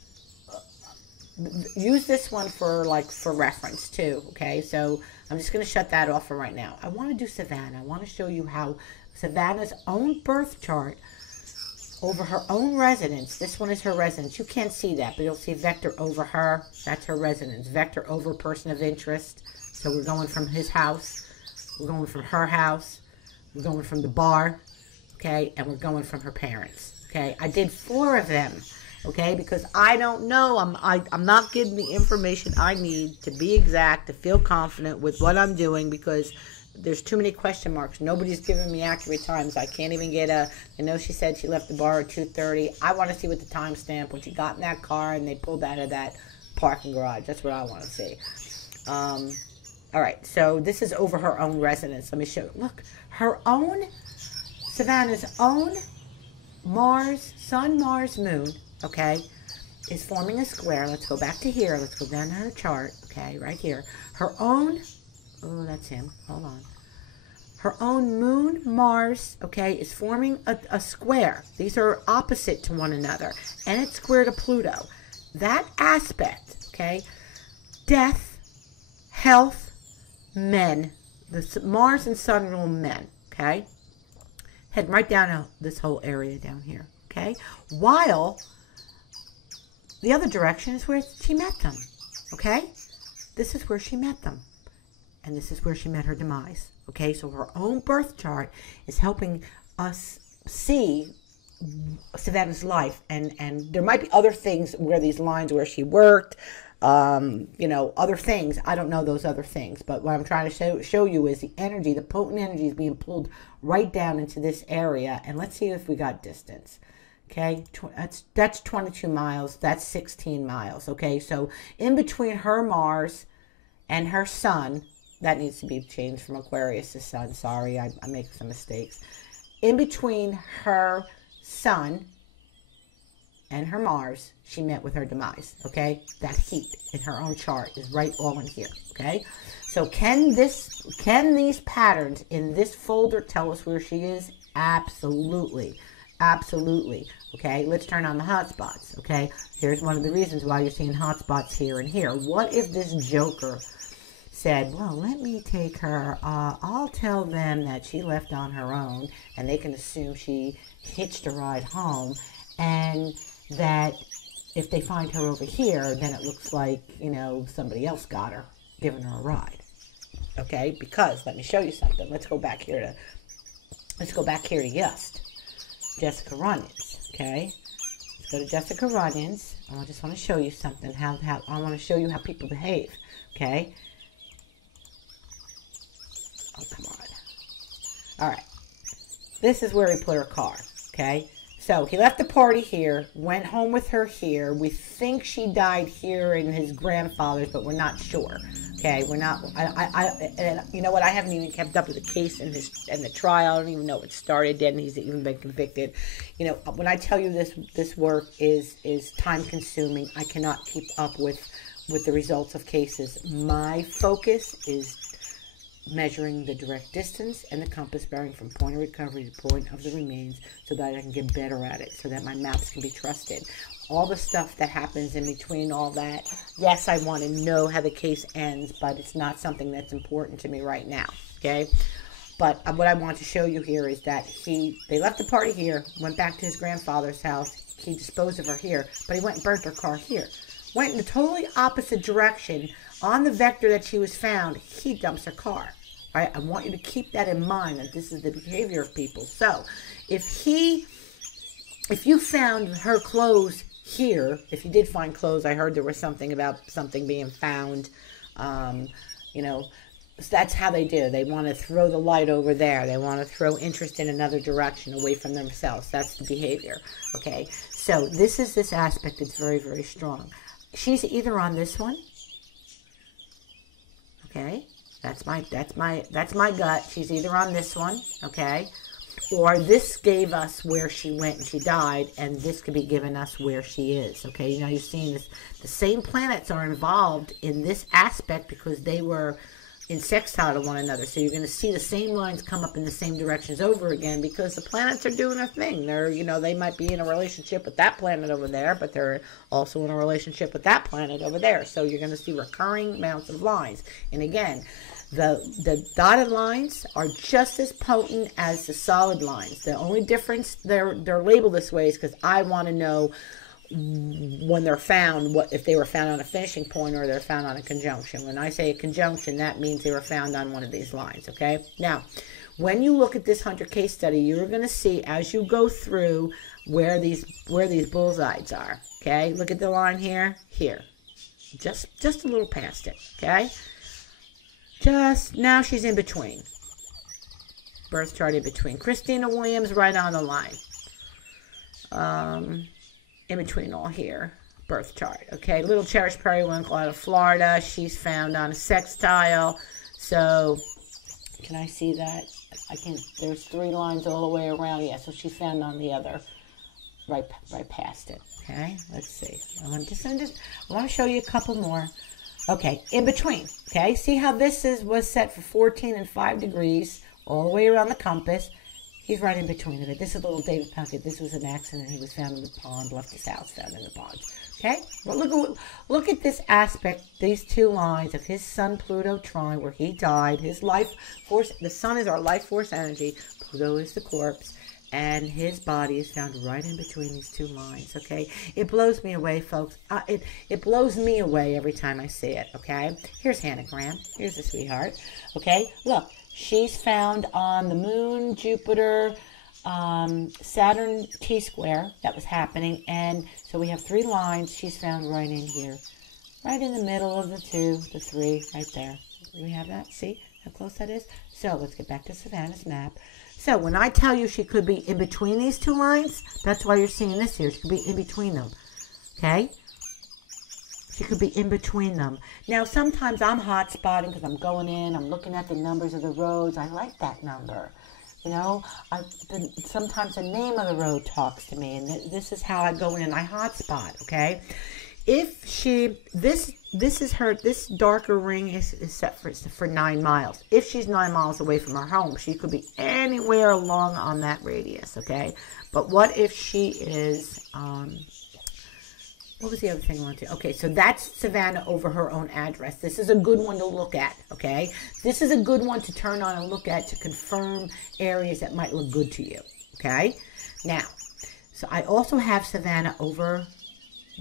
use this one for reference too, okay? So I'm just going to shut that off for right now. I want to do Savannah. I want to show you how Savannah's own birth chart over her own residence. This one is her residence. You can't see that, but you'll see vector over her. That's her residence. Vector over person of interest. So we're going from his house. We're going from her house. We're going from the bar. Okay? And we're going from her parents. Okay? I did 4 of them. Okay? Because I don't know. I'm not getting the information I need to be exact, to feel confident with what I'm doing, because there's too many question marks. Nobody's giving me accurate times. I can't even get I know she said she left the bar at 2:30. I want to see what the timestamp when she got in that car and they pulled out of that parking garage. That's what I want to see. All right, so this is over her own residence. Let me show you. Look, her own, Savannah's own Mars, Sun, Mars, Moon, okay, is forming a square. Let's go back to here. Let's go down to her chart. Okay, right here. Her own, oh, that's him. Hold on. Her own moon, Mars, okay, is forming a square. These are opposite to one another. And it's square to Pluto. That aspect, okay, death, health, men. The Mars and Sun rule men, okay? Head right down this whole area down here, okay? While the other direction is where she met them, okay? This is where she met them. And this is where she met her demise, okay? So her own birth chart is helping us see Savannah's life. And there might be other things where these lines where she worked, you know, other things. I don't know those other things. But what I'm trying to show you is the energy, the potent energy is being pulled right down into this area. And let's see if we got distance. Okay, that's 22 miles. That's 16 miles. Okay, so in between her Mars and her Sun, that needs to be changed from Aquarius to Sun. Sorry, I make some mistakes. In between her Sun and her Mars, she met with her demise. Okay, that heat in her own chart is right all in here. Okay, so can these patterns in this folder tell us where she is? Absolutely. Absolutely. Okay, let's turn on the hotspots. Okay, here's one of the reasons why you're seeing hotspots here and here. What if this Joker said, well, let me take her, I'll tell them that she left on her own, and they can assume she hitched a ride home, and that if they find her over here, then it looks like, you know, somebody else got her, giving her a ride. Okay, because, let me show you something. Let's go back here to Just. Jessica Runyons, okay? Let's go to Jessica Runyons. I just want to show you something, how I want to show you how people behave, okay? Oh, come on. All right. This is where he put her car, okay? So he left the party here, went home with her here. We think she died here in his grandfather's, but we're not sure. Okay, we're not. And you know what? I haven't even kept up with the case in the trial. I don't even know it started yet, and he's even been convicted. You know, when I tell you this work is time consuming, I cannot keep up with the results of cases. My focus is measuring the direct distance and the compass bearing from point of recovery to point of the remains so that I can get better at it, so that my maps can be trusted. All the stuff that happens in between all that, yes, I want to know how the case ends, but it's not something that's important to me right now, okay? But what I want to show you here is that they left the party here, went back to his grandfather's house, he disposed of her here, but he went and burnt her car here. Went in the totally opposite direction. On the vector that she was found, he dumps her car. All right, I want you to keep that in mind, that this is the behavior of people. So, if you found her clothes here, if you did find clothes, I heard there was something about something being found, you know, so that's how they do. They want to throw the light over there. They want to throw interest in another direction away from themselves. That's the behavior, okay? So, this is this aspect that's very, very strong. She's either on this one, okay? That's my gut. She's either on this one, okay? Or this gave us where she went and she died, and this could be giving us where she is, okay? Now you're seeing this. The same planets are involved in this aspect because they were in sextile to one another. So you're going to see the same lines come up in the same directions over again because the planets are doing a thing. They're, you know, they might be in a relationship with that planet over there, but they're also in a relationship with that planet over there. So you're going to see recurring amounts of lines. And again, the dotted lines are just as potent as the solid lines. The only difference they're labeled this way is because I want to know when they're found, what if they were found on a finishing point or they're found on a conjunction. When I say a conjunction, that means they were found on one of these lines, okay? Now, when you look at this Hunter case study, you're going to see as you go through where these bullseyes are, okay? Look at the line here, just a little past it, okay? Just now she's in between. Birth chart in between. Christina Williams right on the line. In between all here. Birth chart. Okay, Little Cherish Periwinkle out of Florida. She's found on a sextile. So, can I see that? I can. There's 3 lines all the way around. Yeah, so she's found on the other right past it. Okay, let's see. I want to show you a couple more. Okay, in between. Okay, see how this was set for 14 and 5 degrees all the way around the compass. He's right in between of it. This is little David Puckett. This was an accident. He was found in the pond, left his house found in the pond. Okay, well, look at this aspect, these two lines of his Sun Pluto trine where he died. His life force, the Sun is our life force energy. Pluto is the corpse. And his body is found right in between these two lines, okay? It blows me away, folks. It blows me away every time I see it, okay? Here's Hannah Graham. Here's the sweetheart, okay? Look, she's found on the Moon, Jupiter, Saturn T-square. That was happening. And so we have 3 lines. She's found right in here. Right in the middle of the 2, the 3, right there. Do we have that? See how close that is? So let's get back to Savannah's map. So when I tell you she could be in between these 2 lines, that's why you're seeing this here. She could be in between them, okay? She could be in between them. Now, sometimes I'm hot spotting because I'm going in, I'm looking at the numbers of the roads. I like that number. You know, sometimes the name of the road talks to me, and this is how I go in and I hot spot, okay? If she, this darker ring is set for 9 miles. If she's 9 miles away from her home, she could be anywhere along on that radius, okay? But what if she is, what was the other thing I wanted to, okay, so that's Savannah over her own address. This is a good one to look at, okay? This is a good one to turn on and look at to confirm areas that might look good to you, okay? Now, so I also have Savannah over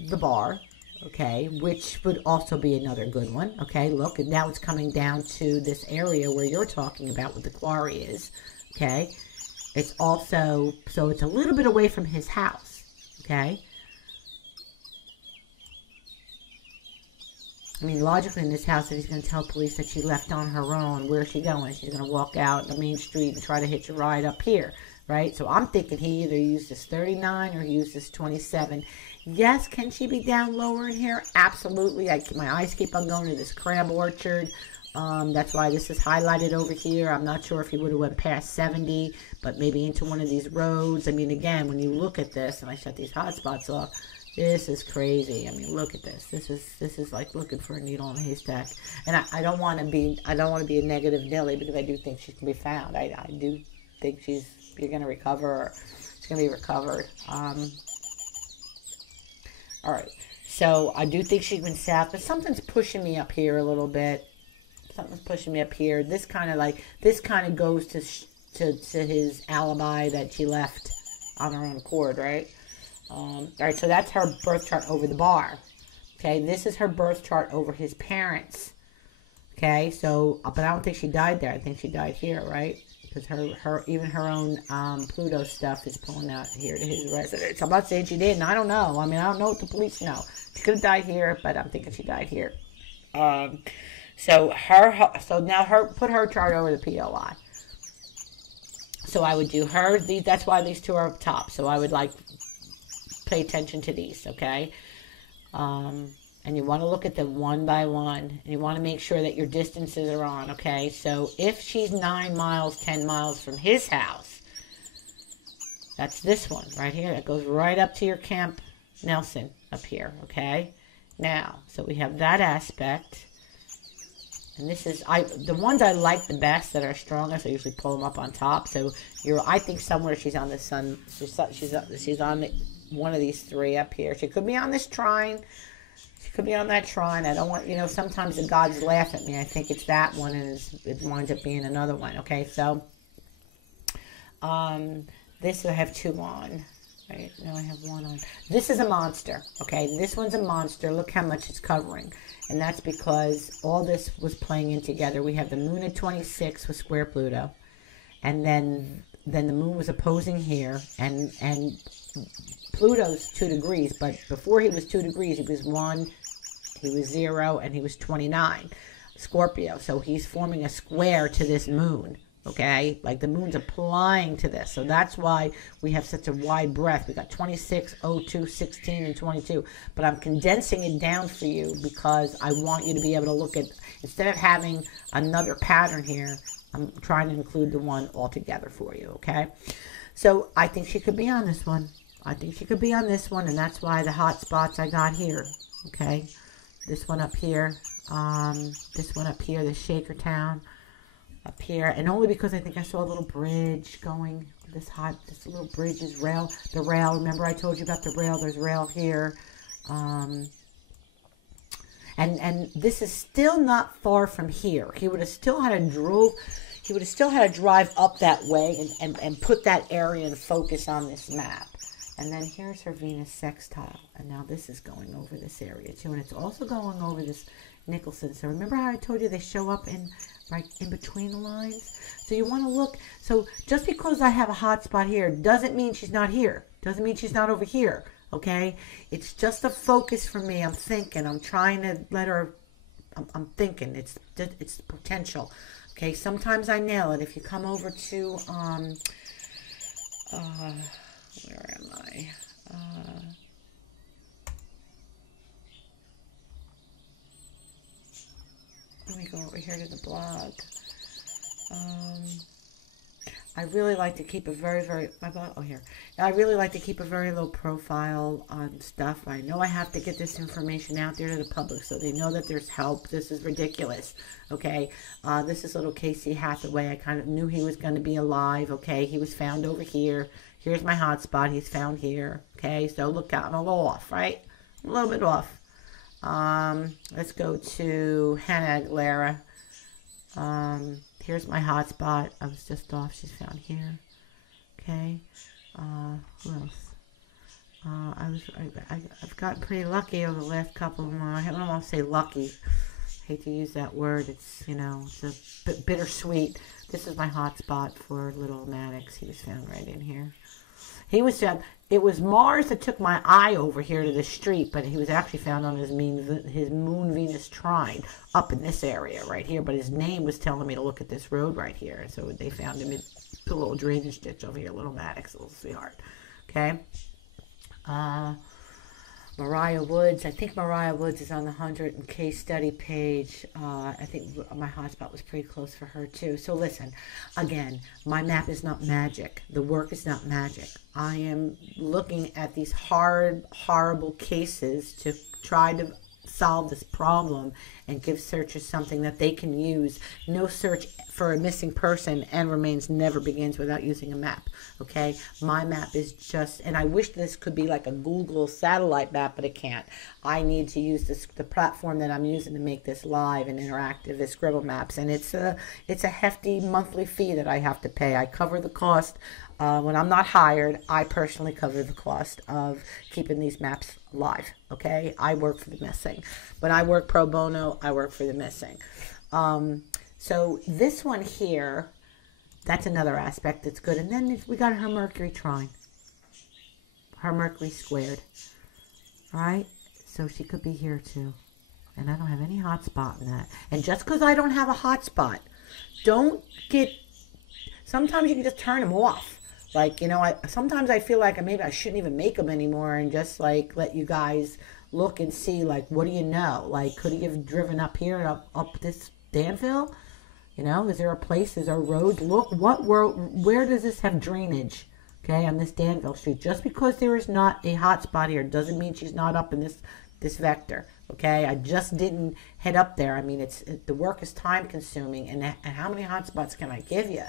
the bar, okay, which would also be another good one, okay? Look, and now it's coming down to this area where you're talking about what the quarry is, okay? It's also, so it's a little bit away from his house, okay? I mean, logically in this house, if he's going to tell police that she left on her own, where's she going? She's going to walk out the main street and try to hitch a ride up here, right? So I'm thinking he either used this 39 or he used this 27. Yes, can she be down lower in here? Absolutely. My eyes keep on going to this crab orchard. That's why this is highlighted over here. I'm not sure if he would have went past 70, but maybe into one of these roads. I mean, again, when you look at this, and I shut these hotspots off, this is crazy. I mean, look at this. This is like looking for a needle in a haystack. And I don't want to be a negative Nelly, because I do think she can be found. I do think you're going to recover, or she's going to be recovered. All right, so I do think she's been south, but something's pushing me up here a little bit. Something's pushing me up here. This kind of goes to his alibi that she left on her own accord, right? All right, so that's her birth chart over the bar. Okay, this is her birth chart over his parents. Okay, so, but I don't think she died there. I think she died here, right? Because even her own Pluto stuff is pulling out here to his residence. I'm not saying she didn't. I don't know. I mean, I don't know what the police know. She could have died here, but I'm thinking she died here. So now put her chart over the POI. So I would do her. That's why these 2 are up top. So I would pay attention to these, okay? And you want to look at them one by one, and you want to make sure that your distances are on, okay? So if she's 9 miles, 10 miles from his house, that's this one right here. That goes right up to your Camp Nelson up here, okay? Now, so we have that aspect. And this is, the ones I like the best that are strongest, I usually pull them up on top. So I think somewhere she's on the Sun, she's on one of these 3 up here. She could be on this trine. She could be on that trine. I don't want, sometimes the gods laugh at me. I think it's that one, and it winds up being another one. Okay, so this I have 2 on. Right, now I have 1 on. This is a monster. Okay, this one's a monster. Look how much it's covering. And that's because all this was playing in together. We have the moon at 26 with square Pluto. And then the moon was opposing here. And Pluto's 2 degrees. But before he was 2 degrees, he was 1, he was 0, and he was 29. Scorpio. So he's forming a square to this moon. Okay, like the moon's applying to this. So that's why we have such a wide breadth. We got 26, 02, 16, and 22. But I'm condensing it down for you because I want you to be able to look at, instead of having another pattern here, I'm trying to include the one all together for you, okay? So I think she could be on this one. I think she could be on this one, and that's why the hot spots I got here. Okay, this one up here, this one up here, the Shakertown up here, and only because I think I saw a little bridge going. This little bridge is rail. The rail. Remember I told you about the rail? There's rail here. And this is still not far from here. He would have still had to drive up that way and put that area and focus on this map. And then here's her Venus sextile. And now this is going over this area too. And it's also going over this Nicholson. So remember how I told you they show up right in between the lines? So you want to look. So just because I have a hot spot here doesn't mean she's not here. Doesn't mean she's not over here. Okay, it's just a focus for me. I'm thinking. I'm trying to let her. I'm thinking. It's potential. Okay, sometimes I nail it. If you come over to where am I? Let me go over here to the blog. I really like to keep a I really like to keep a very low profile on stuff. I know I have to get this information out there to the public so they know that there's help. This is ridiculous. Okay. This is little Casey Hathaway. I kind of knew he was going to be alive. Okay. He was found over here. Here's my hotspot. He's found here. Okay. So look out. I'm a little off, right? I'm a little bit off. Let's go to Hannah Aguilera. Here's my hotspot. I was just off. She's found here. Okay. Who else? I've gotten pretty lucky over the last couple of months. I don't want to say lucky. I hate to use that word. It's, it's a bit bittersweet. This is my hotspot for little Maddox. He was found right in here. He was found. It was Mars that took my eye over here to the street, but he was actually found on his Moon Venus trine up in this area right here. But his name was telling me to look at this road right here. So they found him in the little drainage ditch over here, little Maddox, little sweetheart. Okay. Mariah Woods. I think Mariah Woods is on the 100 case study page. I think my hotspot was pretty close for her too. So listen, again, my map is not magic. The work is not magic. I am looking at these horrible cases to try to solve this problem and give searchers something that they can use. No search for a missing person and remains never begins without using a map. Okay, my map is just, and I wish this could be like a Google satellite map, but it can't. I need to use the platform that I'm using to make this live and interactive is Scribble Maps, and it's a hefty monthly fee that I have to pay. I cover the cost. When I'm not hired, I personally cover the cost of keeping these maps live. Okay, I work for the missing, but I work pro bono. I work for the missing. So this one here, that's another aspect that's good. And then we got her Mercury trine, her Mercury squared. All right, so she could be here too. And I don't have any hot spot in that. And just because I don't have a hot spot, sometimes you can just turn them off. Like, sometimes I feel like maybe I shouldn't even make them anymore and just like let you guys look and see, like, what do you know? Like, could he have driven up here, up this Danville? Is there a place, is there a road? Look, where does this have drainage? Okay, on this Danville Street. Just because there is not a hot spot here doesn't mean she's not up in this vector. Okay, I just didn't head up there. I mean, the work is time consuming, and how many hot spots can I give you?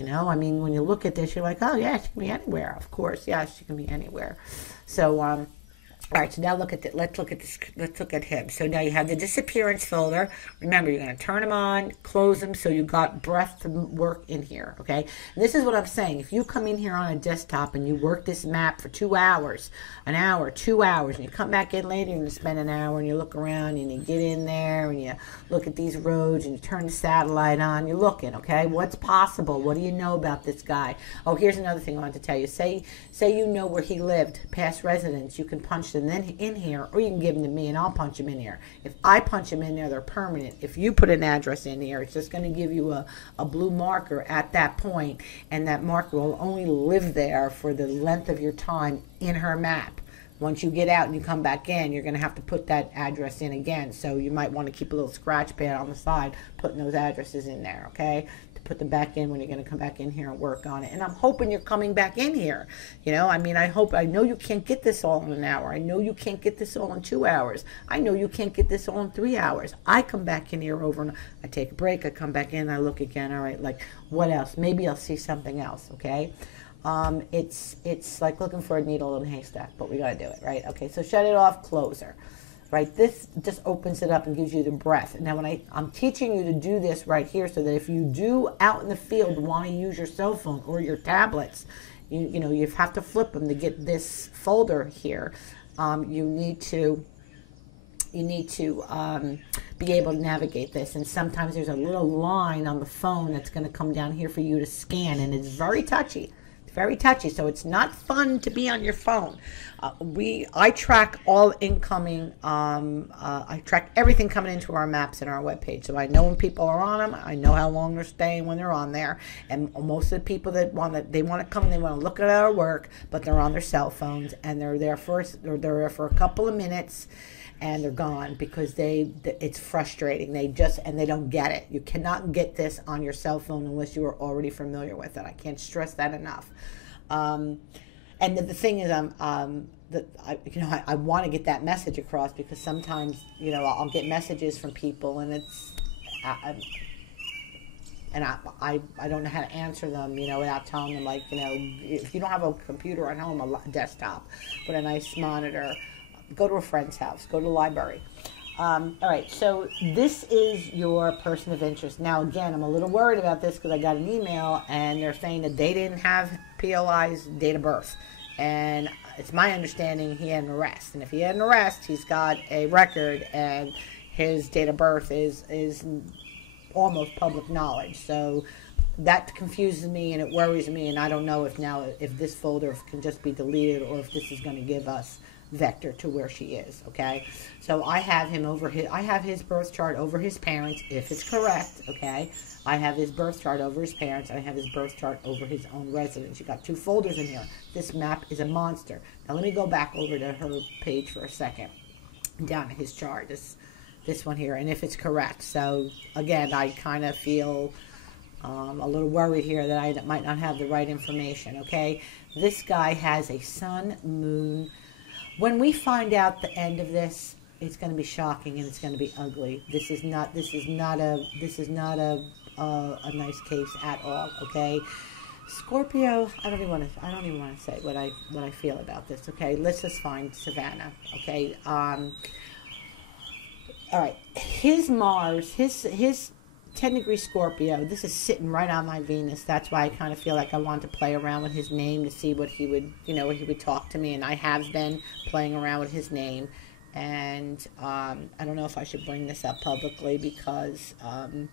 I mean, when you look at this, you're like, oh yeah, she can be anywhere. Of course, yeah, she can be anywhere. So, all right, so now let's look at him. So now you have the disappearance folder. Remember, you're going to turn them on, close them, so you got breath to work in here, okay? And this is what I'm saying. If you come in here on a desktop and you work this map for 2 hours, an hour, 2 hours, and you come back in later and you spend an hour and you look around and you get in there and you look at these roads and you turn the satellite on, you're looking, okay? What's possible? What do you know about this guy? Oh, here's another thing I wanted to tell you. Say you know where he lived, past residence, you can punch them in here, or you can give them to me and I'll punch them in here. If I punch them in there, they're permanent. If you put an address in here, it's just going to give you a blue marker at that point, and that marker will only live there for the length of your time in her map. Once you get out and you come back in, you're going to have to put that address in again. So you might want to keep a little scratch pad on the side, putting those addresses in there, okay? to put them back in when you're going to come back in here and work on it. And I'm hoping you're coming back in here. You know, I mean, I know you can't get this all in an hour. I know you can't get this all in 2 hours. I know you can't get this all in 3 hours. I come back in here over and I take a break. I come back in. I look again. All right, like what else? Maybe I'll see something else. Okay. It's like looking for a needle in a haystack, but we got to do it, right? Okay. So shut it off, closer. Right, this just opens it up and gives you the breath. Now, when I'm teaching you to do this right here, so that if you do out in the field want to use your cell phone or your tablets, you know, you have to flip them to get this folder here. You need to be able to navigate this, and sometimes there's a little line on the phone that's going to come down here for you to scan, and it's very touchy. Very touchy, so it's not fun to be on your phone. I track all incoming, I track everything coming into our maps and our webpage, so I know when people are on them. I know how long they're staying when they're on there, and most of the people that want to come, they want to look at our work, but they're on their cell phones, and they're there for a couple of minutes, and they're gone because it's frustrating. They don't get it. You cannot get this on your cell phone unless you are already familiar with it. I can't stress that enough. And the thing is, I want to get that message across, because sometimes, you know, I'll get messages from people, and I don't know how to answer them, you know, without telling them, like, you know, if you don't have a computer at home, a desktop, but a nice monitor, go to a friend's house, go to the library. All right, so this is your person of interest. Now, again, I'm a little worried about this because I got an email and they're saying that they didn't have PLI's date of birth. And it's my understanding he had an arrest. And if he had an arrest, he's got a record, and his date of birth is almost public knowledge. So that confuses me and it worries me, and I don't know if this folder can just be deleted, or if this is going to give us vector to where she is. Okay, so I have his birth chart over his parents, if it's correct. Okay, I have his birth chart over his parents. I have his birth chart over his own residence. You got 2 folders in here. This map is a monster. Now let me go back over to her page for a second, down to his chart, this one here, and if it's correct. So again, I kind of feel a little worried here that I might not have the right information. Okay, this guy has a sun, moon. When we find out the end of this, it's going to be shocking and it's going to be ugly. This is not a nice case at all. Okay, Scorpio. I don't even want to say what I feel about this. Okay, let's just find Savannah. Okay. All right. His Mars, his 10-degree Scorpio, this is sitting right on my Venus. That's why I kind of feel like I want to play around with his name to see what he would, what he would talk to me. And I have been playing around with his name. And I don't know if I should bring this up publicly, because I'm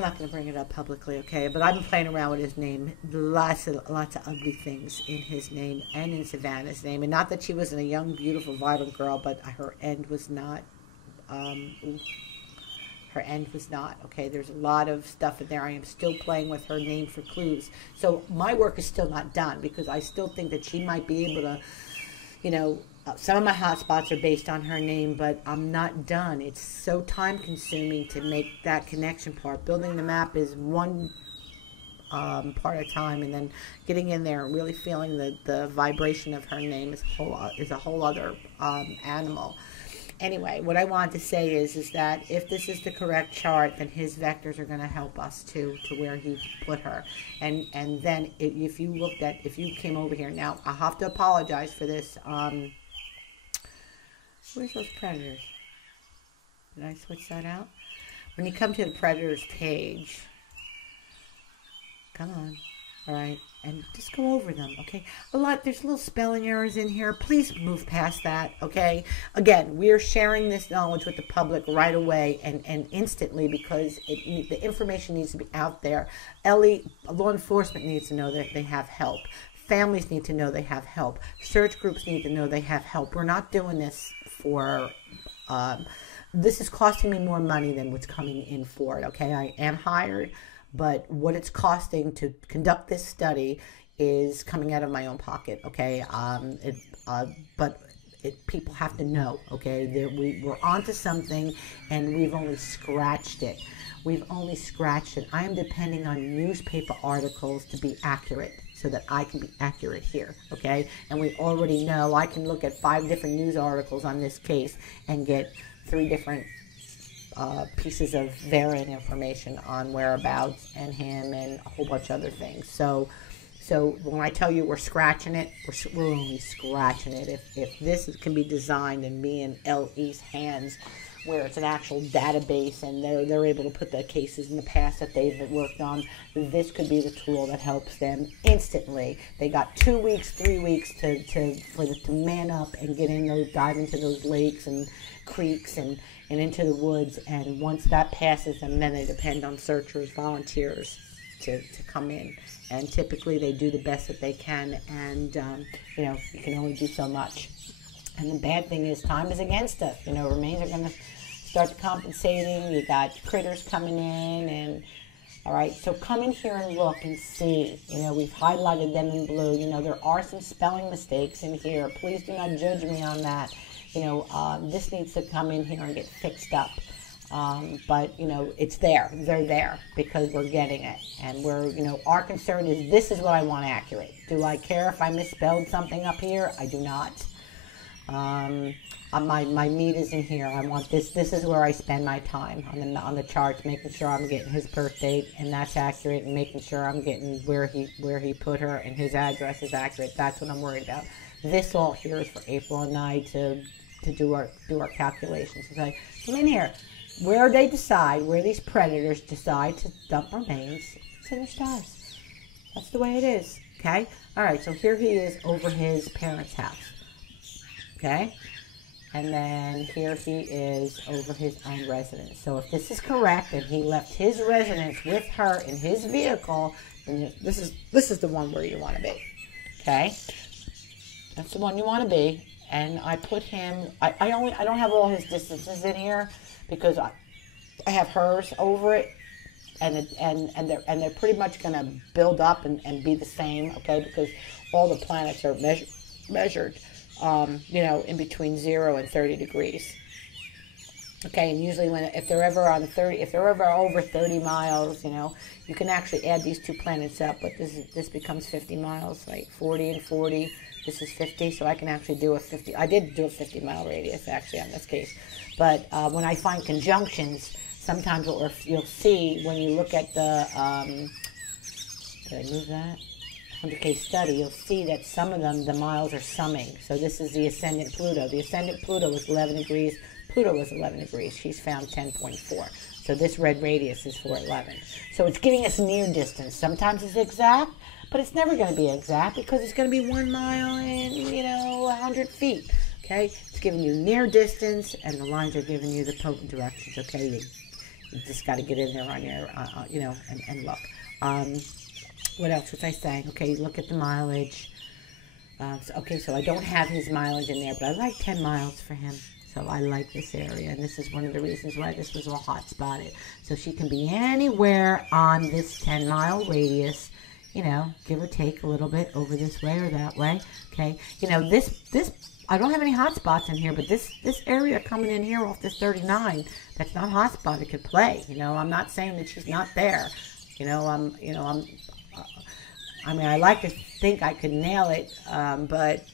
not going to bring it up publicly, okay? But I've been playing around with his name. Lots of ugly things in his name and in Savannah's name. And not that she wasn't a young, beautiful, vibrant girl, but her end was not. Her end was not, okay? There's a lot of stuff in there. I am still playing with her name for clues. So my work is still not done, because I still think that she might be able to, some of my hotspots are based on her name, but I'm not done. It's so time consuming to make that connection part. Building the map is one part at a time, and then getting in there and really feeling the vibration of her name is a whole other animal. Anyway, what I want to say is that if this is the correct chart, then his vectors are going to help us to where he put her. And then if you came over here, now I have to apologize for this. Where's those predators? Did I switch that out? When you come to the predators page, come on. All right, and just go over them, okay? There's little spelling errors in here. Please move past that, okay? Again, we're sharing this knowledge with the public right away and instantly, because the information needs to be out there. Law enforcement needs to know that they have help. Families need to know they have help. Search groups need to know they have help. We're not doing this for... this is costing me more money than what's coming in for it, okay? I am hired, but what it's costing to conduct this study is coming out of my own pocket, okay? But people have to know, okay? We're onto something, and we've only scratched it. We've only scratched it. I am depending on newspaper articles to be accurate so that I can be accurate here, okay? And we already know I can look at 5 different news articles on this case and get 3 different pieces of varying information on whereabouts and him and a whole bunch of other things. So when I tell you we're scratching it, we're only scratching it. If this can be designed in me and L.E.'s hands, where it's an actual database and they're able to put the cases in the past that they've worked on, this could be the tool that helps them instantly. They got 2 weeks, 3 weeks to man up and get in those, dive into those lakes and creeks and into the woods. And once that passes them, then they depend on searchers, volunteers to come in. And typically they do the best that they can, and you can only do so much. And the bad thing is time is against us. Remains are going to start compensating. You got critters coming in, and all right, so come in here and look and see. We've highlighted them in blue. There are some spelling mistakes in here. Please do not judge me on that. This needs to come in here and get fixed up. But it's there. They're there because we're getting it, and our concern is this is what I want accurate. Do I care if I misspelled something up here? I do not. My meat is in here. I want this. This is where I spend my time on the charts, making sure I'm getting his birth date and that's accurate, and making sure I'm getting where he put her and his address is accurate. That's what I'm worried about. This all here is for April and I to do our calculations. So I come in here. Where these predators decide to dump remains, it's in the stars. That's the way it is, okay? All right, so here he is over his parents' house, okay? And then here he is over his own residence. So if this is correct, and he left his residence with her in his vehicle, then this is the one where you want to be, okay? That's the one you want to be. And I put him, I don't have all his distances in here, because I have hers over it, and they're pretty much going to build up and be the same, okay? Because all the planets are measured, in between 0 and 30 degrees. Okay, and usually if they're ever over 30 miles, you can actually add these 2 planets up, but this becomes 50 miles, like 40 and 40. This is 50, so I can actually do a 50. I did do a 50-mile radius, actually, on this case. But when I find conjunctions, sometimes what you'll see when you look at the, did I move that? 100K study, you'll see that some of them, the miles are summing. So this is the ascendant Pluto. The ascendant Pluto was 11 degrees. Pluto was 11 degrees. She's found 10.4. So this red radius is for 11. So it's giving us near distance. Sometimes it's exact, but it's never going to be exact because it's going to be 1 mile and, 100 feet. Okay? It's giving you near distance, and the lines are giving you the potent directions. Okay? You just got to get in there on your, and look. What else was I saying? Okay, look at the mileage. So I don't have his mileage in there, but I like 10 miles for him. So I like this area, and this is one of the reasons why this was all hot spotted. So she can be anywhere on this 10-mile radius, give or take a little bit over this way or that way. Okay, this I don't have any hot spots in here, but this area coming in here off this 39, that's not hot spot. It could play. I'm not saying that she's not there. I like to think I could nail it, but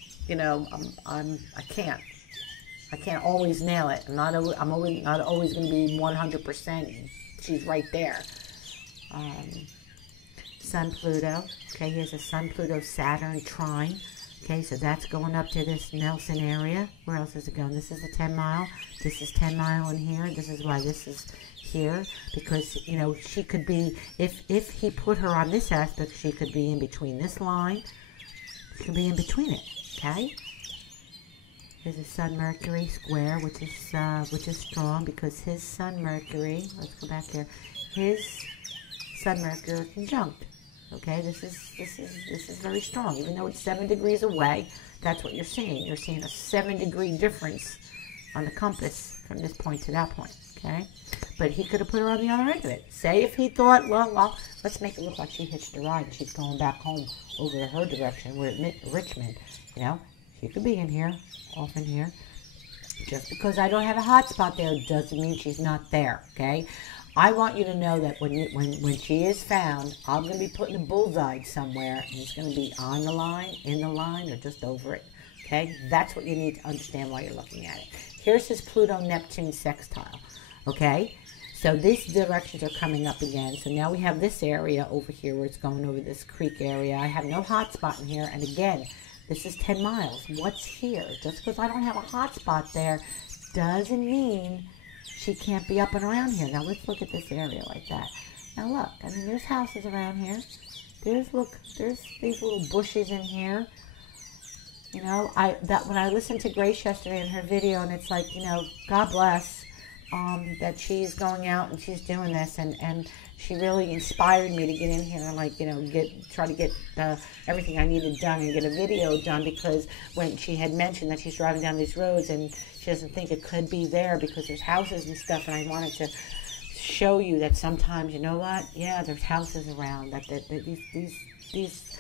I can't. I can't always nail it. I'm not always going to be 100%. She's right there. Sun Pluto. Okay, here's a Sun Pluto Saturn trine. Okay, so that's going up to this Nelson area. Where else is it going? This is a 10 mile. This is 10 mile in here. This is why this is here, because she could be, if he put her on this aspect, she could be in between this line. She could be in between it. Okay. There's a Sun Mercury square, which is strong because his Sun Mercury. Let's go back here. His Sun Mercury are conjunct. Okay, this is very strong, even though it's 7 degrees away. That's what you're seeing. You're seeing a 7-degree difference on the compass from this point to that point. Okay, but he could have put her on the other end of it. Say if he thought, well, let's make it look like she hitched a ride and she's going back home over to her direction. We're at Rickmond, She could be in here, off in here. Just because I don't have a hotspot there doesn't mean she's not there, okay? I want you to know that when she is found, I'm going to be putting a bullseye somewhere, and it's going to be on the line, in the line, or just over it, okay? That's what you need to understand while you're looking at it. Here's his Pluto-Neptune sextile, okay? So these directions are coming up again. So now we have this area over here where it's going over this creek area. I have no hotspot in here, and again, this is 10 miles. What's here? Just because I don't have a hotspot there doesn't mean she can't be up and around here. Now let's look at this area like that. Now look, I mean, there's houses around here. There's these little bushes in here. You know, when I listened to Grace yesterday in her video, and it's like, you know, God bless that she's going out and she's doing this, and she really inspired me to get in here and, like, you know, try to get everything I needed done and get a video done, because when she had mentioned that she's driving down these roads and she doesn't think it could be there because there's houses and stuff, and I wanted to show you that sometimes, you know what, yeah, there's houses around, that these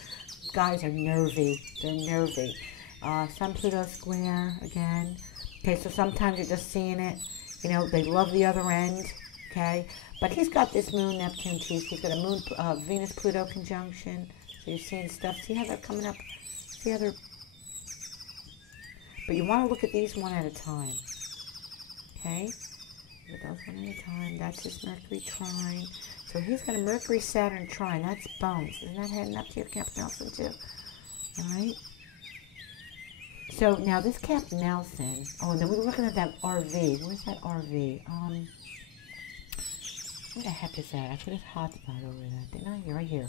guys are nervy. They're nervy. Sun Pluto square again. Okay, so sometimes you're just seeing it. You know, they love the other end. Okay, but he's got this Moon Neptune too. So he's got a Moon Venus Pluto conjunction. So you're seeing stuff. See how they're coming up? See how they're? But you want to look at these one at a time. Okay, look at those one at a time. That's his Mercury trine. So he's got a Mercury Saturn trine. That's bones. Isn't that heading up to your Captain Nelson too? All right. So now this Captain Nelson. Oh, and then we were looking at that RV. Where's that RV? Where the heck is that? I put his hotspot over there, didn't I? Right here.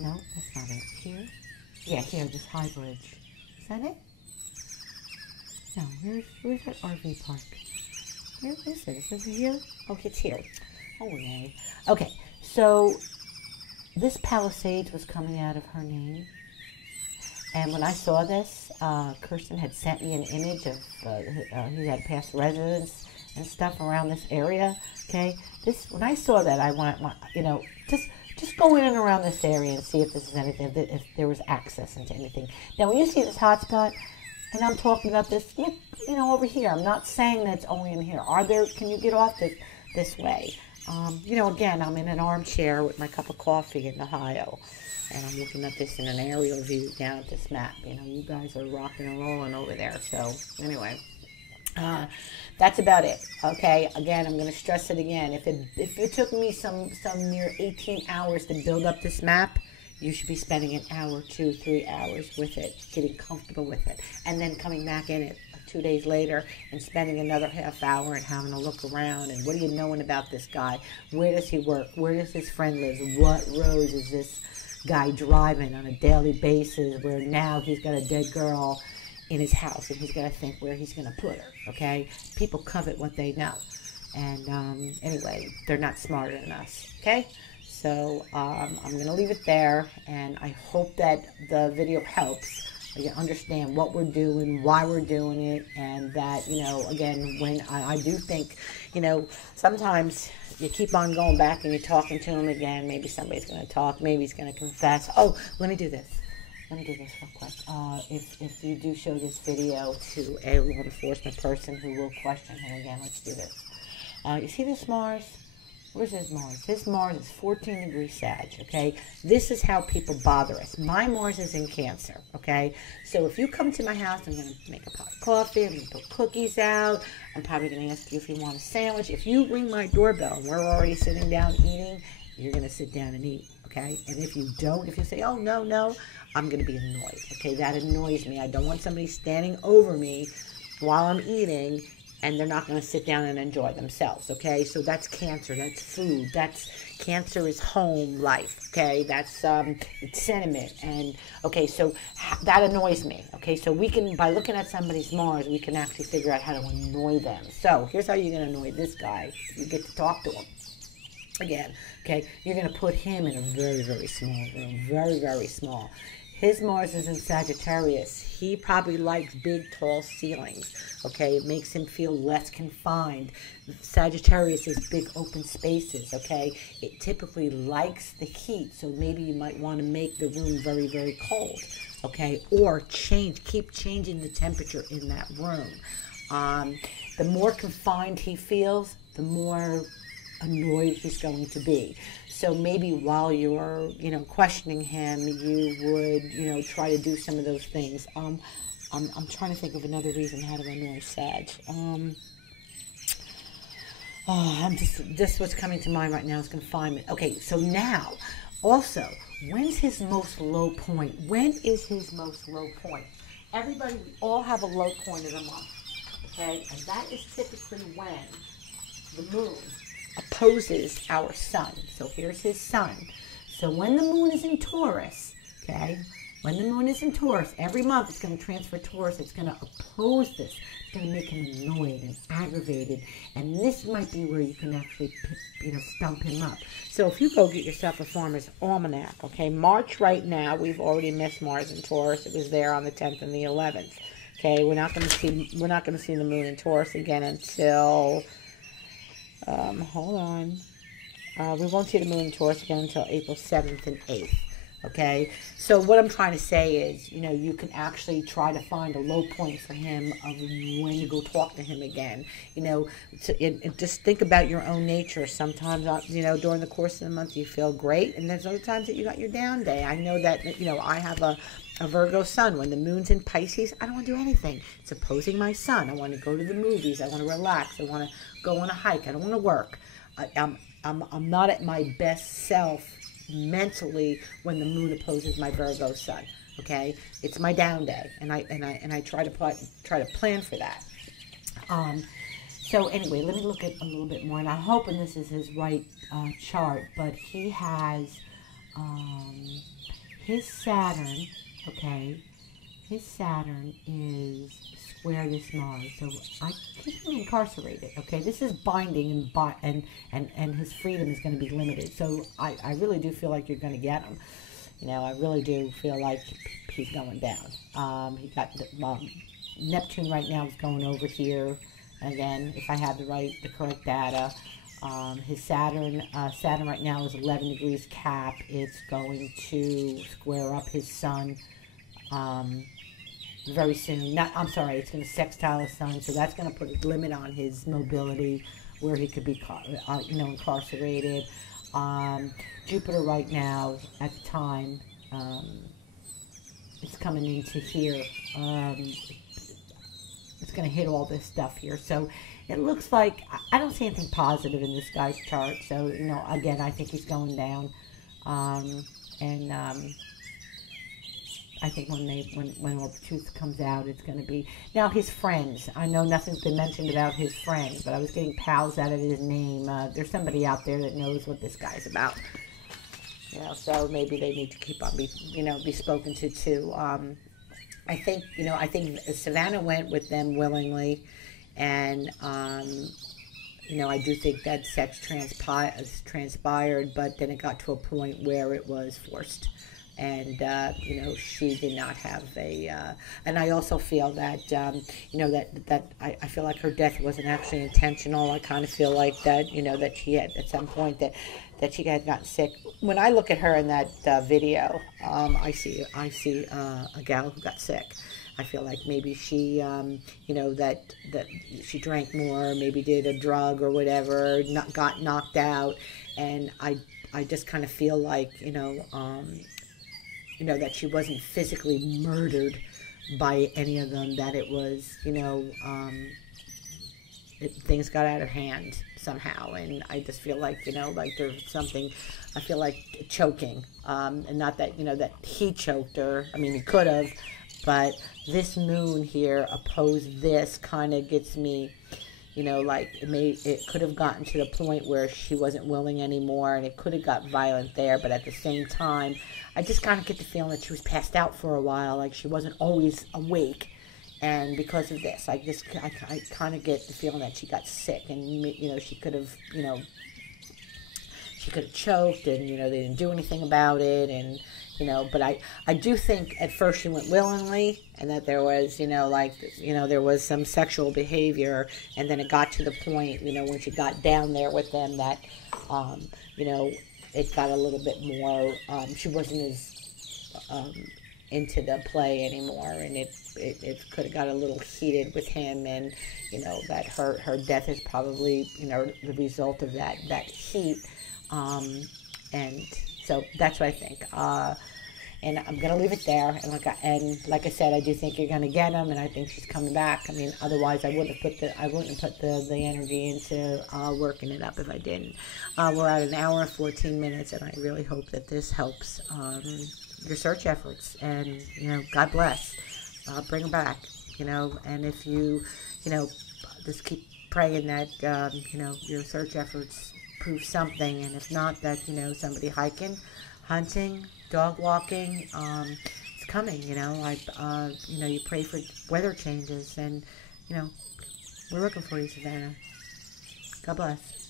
No, that's not it. Here? Yeah, here, this high bridge. Is that it? No, where's that RV park? Where is it? Is it here? Oh, it's here. Oh, yay. Okay, so this Palisades was coming out of her name. And when I saw this, Kirsten had sent me an image of he had past residence and stuff around this area. Okay, when I saw that, I want you know, just go in and around this area and see if this is anything, if there was access into anything. Now, when you see this hotspot, and I'm talking about this, look, you know, over here. I'm not saying that it's only in here. Can you get off this way? You know, again, I'm in an armchair with my cup of coffee in Ohio. And I'm looking at this in an aerial view down at this map. You know, you guys are rocking and rolling over there. So, anyway, that's about it. Okay, again, I'm going to stress it again. If it took me some near 18 hours to build up this map, you should be spending an hour, 2, 3 hours with it, getting comfortable with it, and then coming back in it 2 days later and spending another half hour and having a look around. And what are you knowing about this guy? Where does he work? Where does his friend live? What roads is this guy driving on a daily basis, where now he's got a dead girl in his house and he's got to think where he's going to put her? Okay, people covet what they know, and anyway, they're not smarter than us. Okay, so I'm going to leave it there, and I hope that the video helps you understand what we're doing, why we're doing it, and that, you know, again, when I do think, you know, sometimes you keep on going back and you're talking to him again. Maybe somebody's going to talk. Maybe he's going to confess. Oh, let me do this. Let me do this real quick. If you do show this video to a law enforcement person who will question him again, let's do this. You see this Mars? Where's his Mars? His Mars is 14 degrees Sag, okay? This is how people bother us. My Mars is in Cancer, okay? So if you come to my house, I'm going to make a pot of coffee. I'm going to put cookies out. I'm probably going to ask you if you want a sandwich. If you ring my doorbell and we're already sitting down eating, you're going to sit down and eat, okay? And if you don't, if you say, oh, no, I'm going to be annoyed, okay? That annoys me. I don't want somebody standing over me while I'm eating, and they're not going to sit down and enjoy themselves, okay? So that's Cancer, that's food, Cancer is home life, okay? That's it's sentiment, and okay, so that annoys me, okay? So we can, by looking at somebody's Mars, we can actually figure out how to annoy them. So here's how you're going to annoy this guy. You get to talk to him again, okay? You're going to put him in a very, very small room, very, very small. His Mars is in Sagittarius. He probably likes big, tall ceilings, okay? It makes him feel less confined. Sagittarius is big, open spaces, okay? It typically likes the heat, so maybe you might want to make the room very, very cold, okay? Or keep changing the temperature in that room. The more confined he feels, the more annoyed he's going to be. So maybe while you're, questioning him, you would, try to do some of those things. I'm trying to think of another reason how to annoy Sag. Just what's coming to mind right now is confinement. Okay, so now, also, when's his most low point? When is his most low point? Everybody, we all have a low point of the month, okay? And that is typically when the moon opposes our sun. So here's his sun. So when the moon is in Taurus, okay, when the moon is in Taurus, every month it's going to transfer Taurus. It's going to oppose this. It's going to make him annoyed and aggravated. And this might be where you can actually, stump him up. So if you go get yourself a farmer's almanac, okay, March right now, we've already missed Mars in Taurus. It was there on the 10th and the 11th. Okay, we're not going to see the moon in Taurus again until hold on. We won't see the moon in Taurus again until April 7th and 8th. Okay? So what I'm trying to say is, you can actually try to find a low point for him of when you go talk to him again. Just think about your own nature. Sometimes, during the course of the month you feel great, and there's other times that you got your down day. I know that, I have a Virgo sun. When the moon's in Pisces, I don't want to do anything. It's opposing my sun. I want to go to the movies. I want to relax. I want to go on a hike. I don't want to work. I'm not at my best self mentally when the moon opposes my Virgo sun. Okay, it's my down day, and I try to plan for that. So anyway, let me look at a little bit more, and I'm hoping this is his right chart, but he has his Saturn. Okay, his Saturn is square this Mars, so I keep him incarcerated. Okay, this is binding, and his freedom is going to be limited. So I really do feel like you're going to get him. I really do feel like he's going down. He got Neptune right now is going over here. Again, if I have the correct data. His Saturn right now is 11 degrees Cap. It's going to square up his Sun very soon. It's going to sextile his Sun, so that's going to put a limit on his mobility, where he could be, incarcerated. Jupiter right now, at the time, is coming into here. It's going to hit all this stuff here. So it looks like, I don't see anything positive in this guy's chart. So, again, I think he's going down. I think when all the truth comes out, it's going to be... Now, his friends. I know nothing's been mentioned about his friends, but I was getting pals out of his name. There's somebody out there that knows what this guy's about. So maybe they need to keep on be spoken to too. I think Savannah went with them willingly, and I do think that sex transpired, but then it got to a point where it was forced, and she did not have and I also feel that I feel like her death wasn't actually intentional. I kind of feel like that that she had at some point that she had gotten sick. When I look at her in that video, I see a gal who got sick. I feel like maybe she, that she drank more, maybe did a drug or whatever, got knocked out, and I just kind of feel like, that she wasn't physically murdered by any of them, that it was, things got out of hand somehow, and I just feel like, like there's something, I feel like choking, and not that, that he choked her. I mean, he could have, but this moon here opposed this kind of gets me, like it could have gotten to the point where she wasn't willing anymore, and it could have got violent there, but at the same time, I just kind of get the feeling that she was passed out for a while, like she wasn't always awake. And because of this, I kind of get the feeling that she got sick, and she could have, she could have choked, and they didn't do anything about it, and but I do think at first she went willingly, and that there was, there was some sexual behavior, and then it got to the point, when she got down there with them that, it got a little bit more, she wasn't as into the play anymore, and it could have got a little heated with him, and that her death is probably the result of that heat, and so that's what I think, and I'm gonna leave it there. And like I said, I do think you're gonna get him, and I think she's coming back. I mean, otherwise I wouldn't have put the energy into working it up if I didn't. We're at an hour and 14 minutes, and I really hope that this helps your search efforts. And God bless. Bring them back. And if you just keep praying that your search efforts prove something, and if not, that somebody hiking, hunting, dog walking, it's coming. You pray for weather changes, and we're looking for you, Savannah. God bless.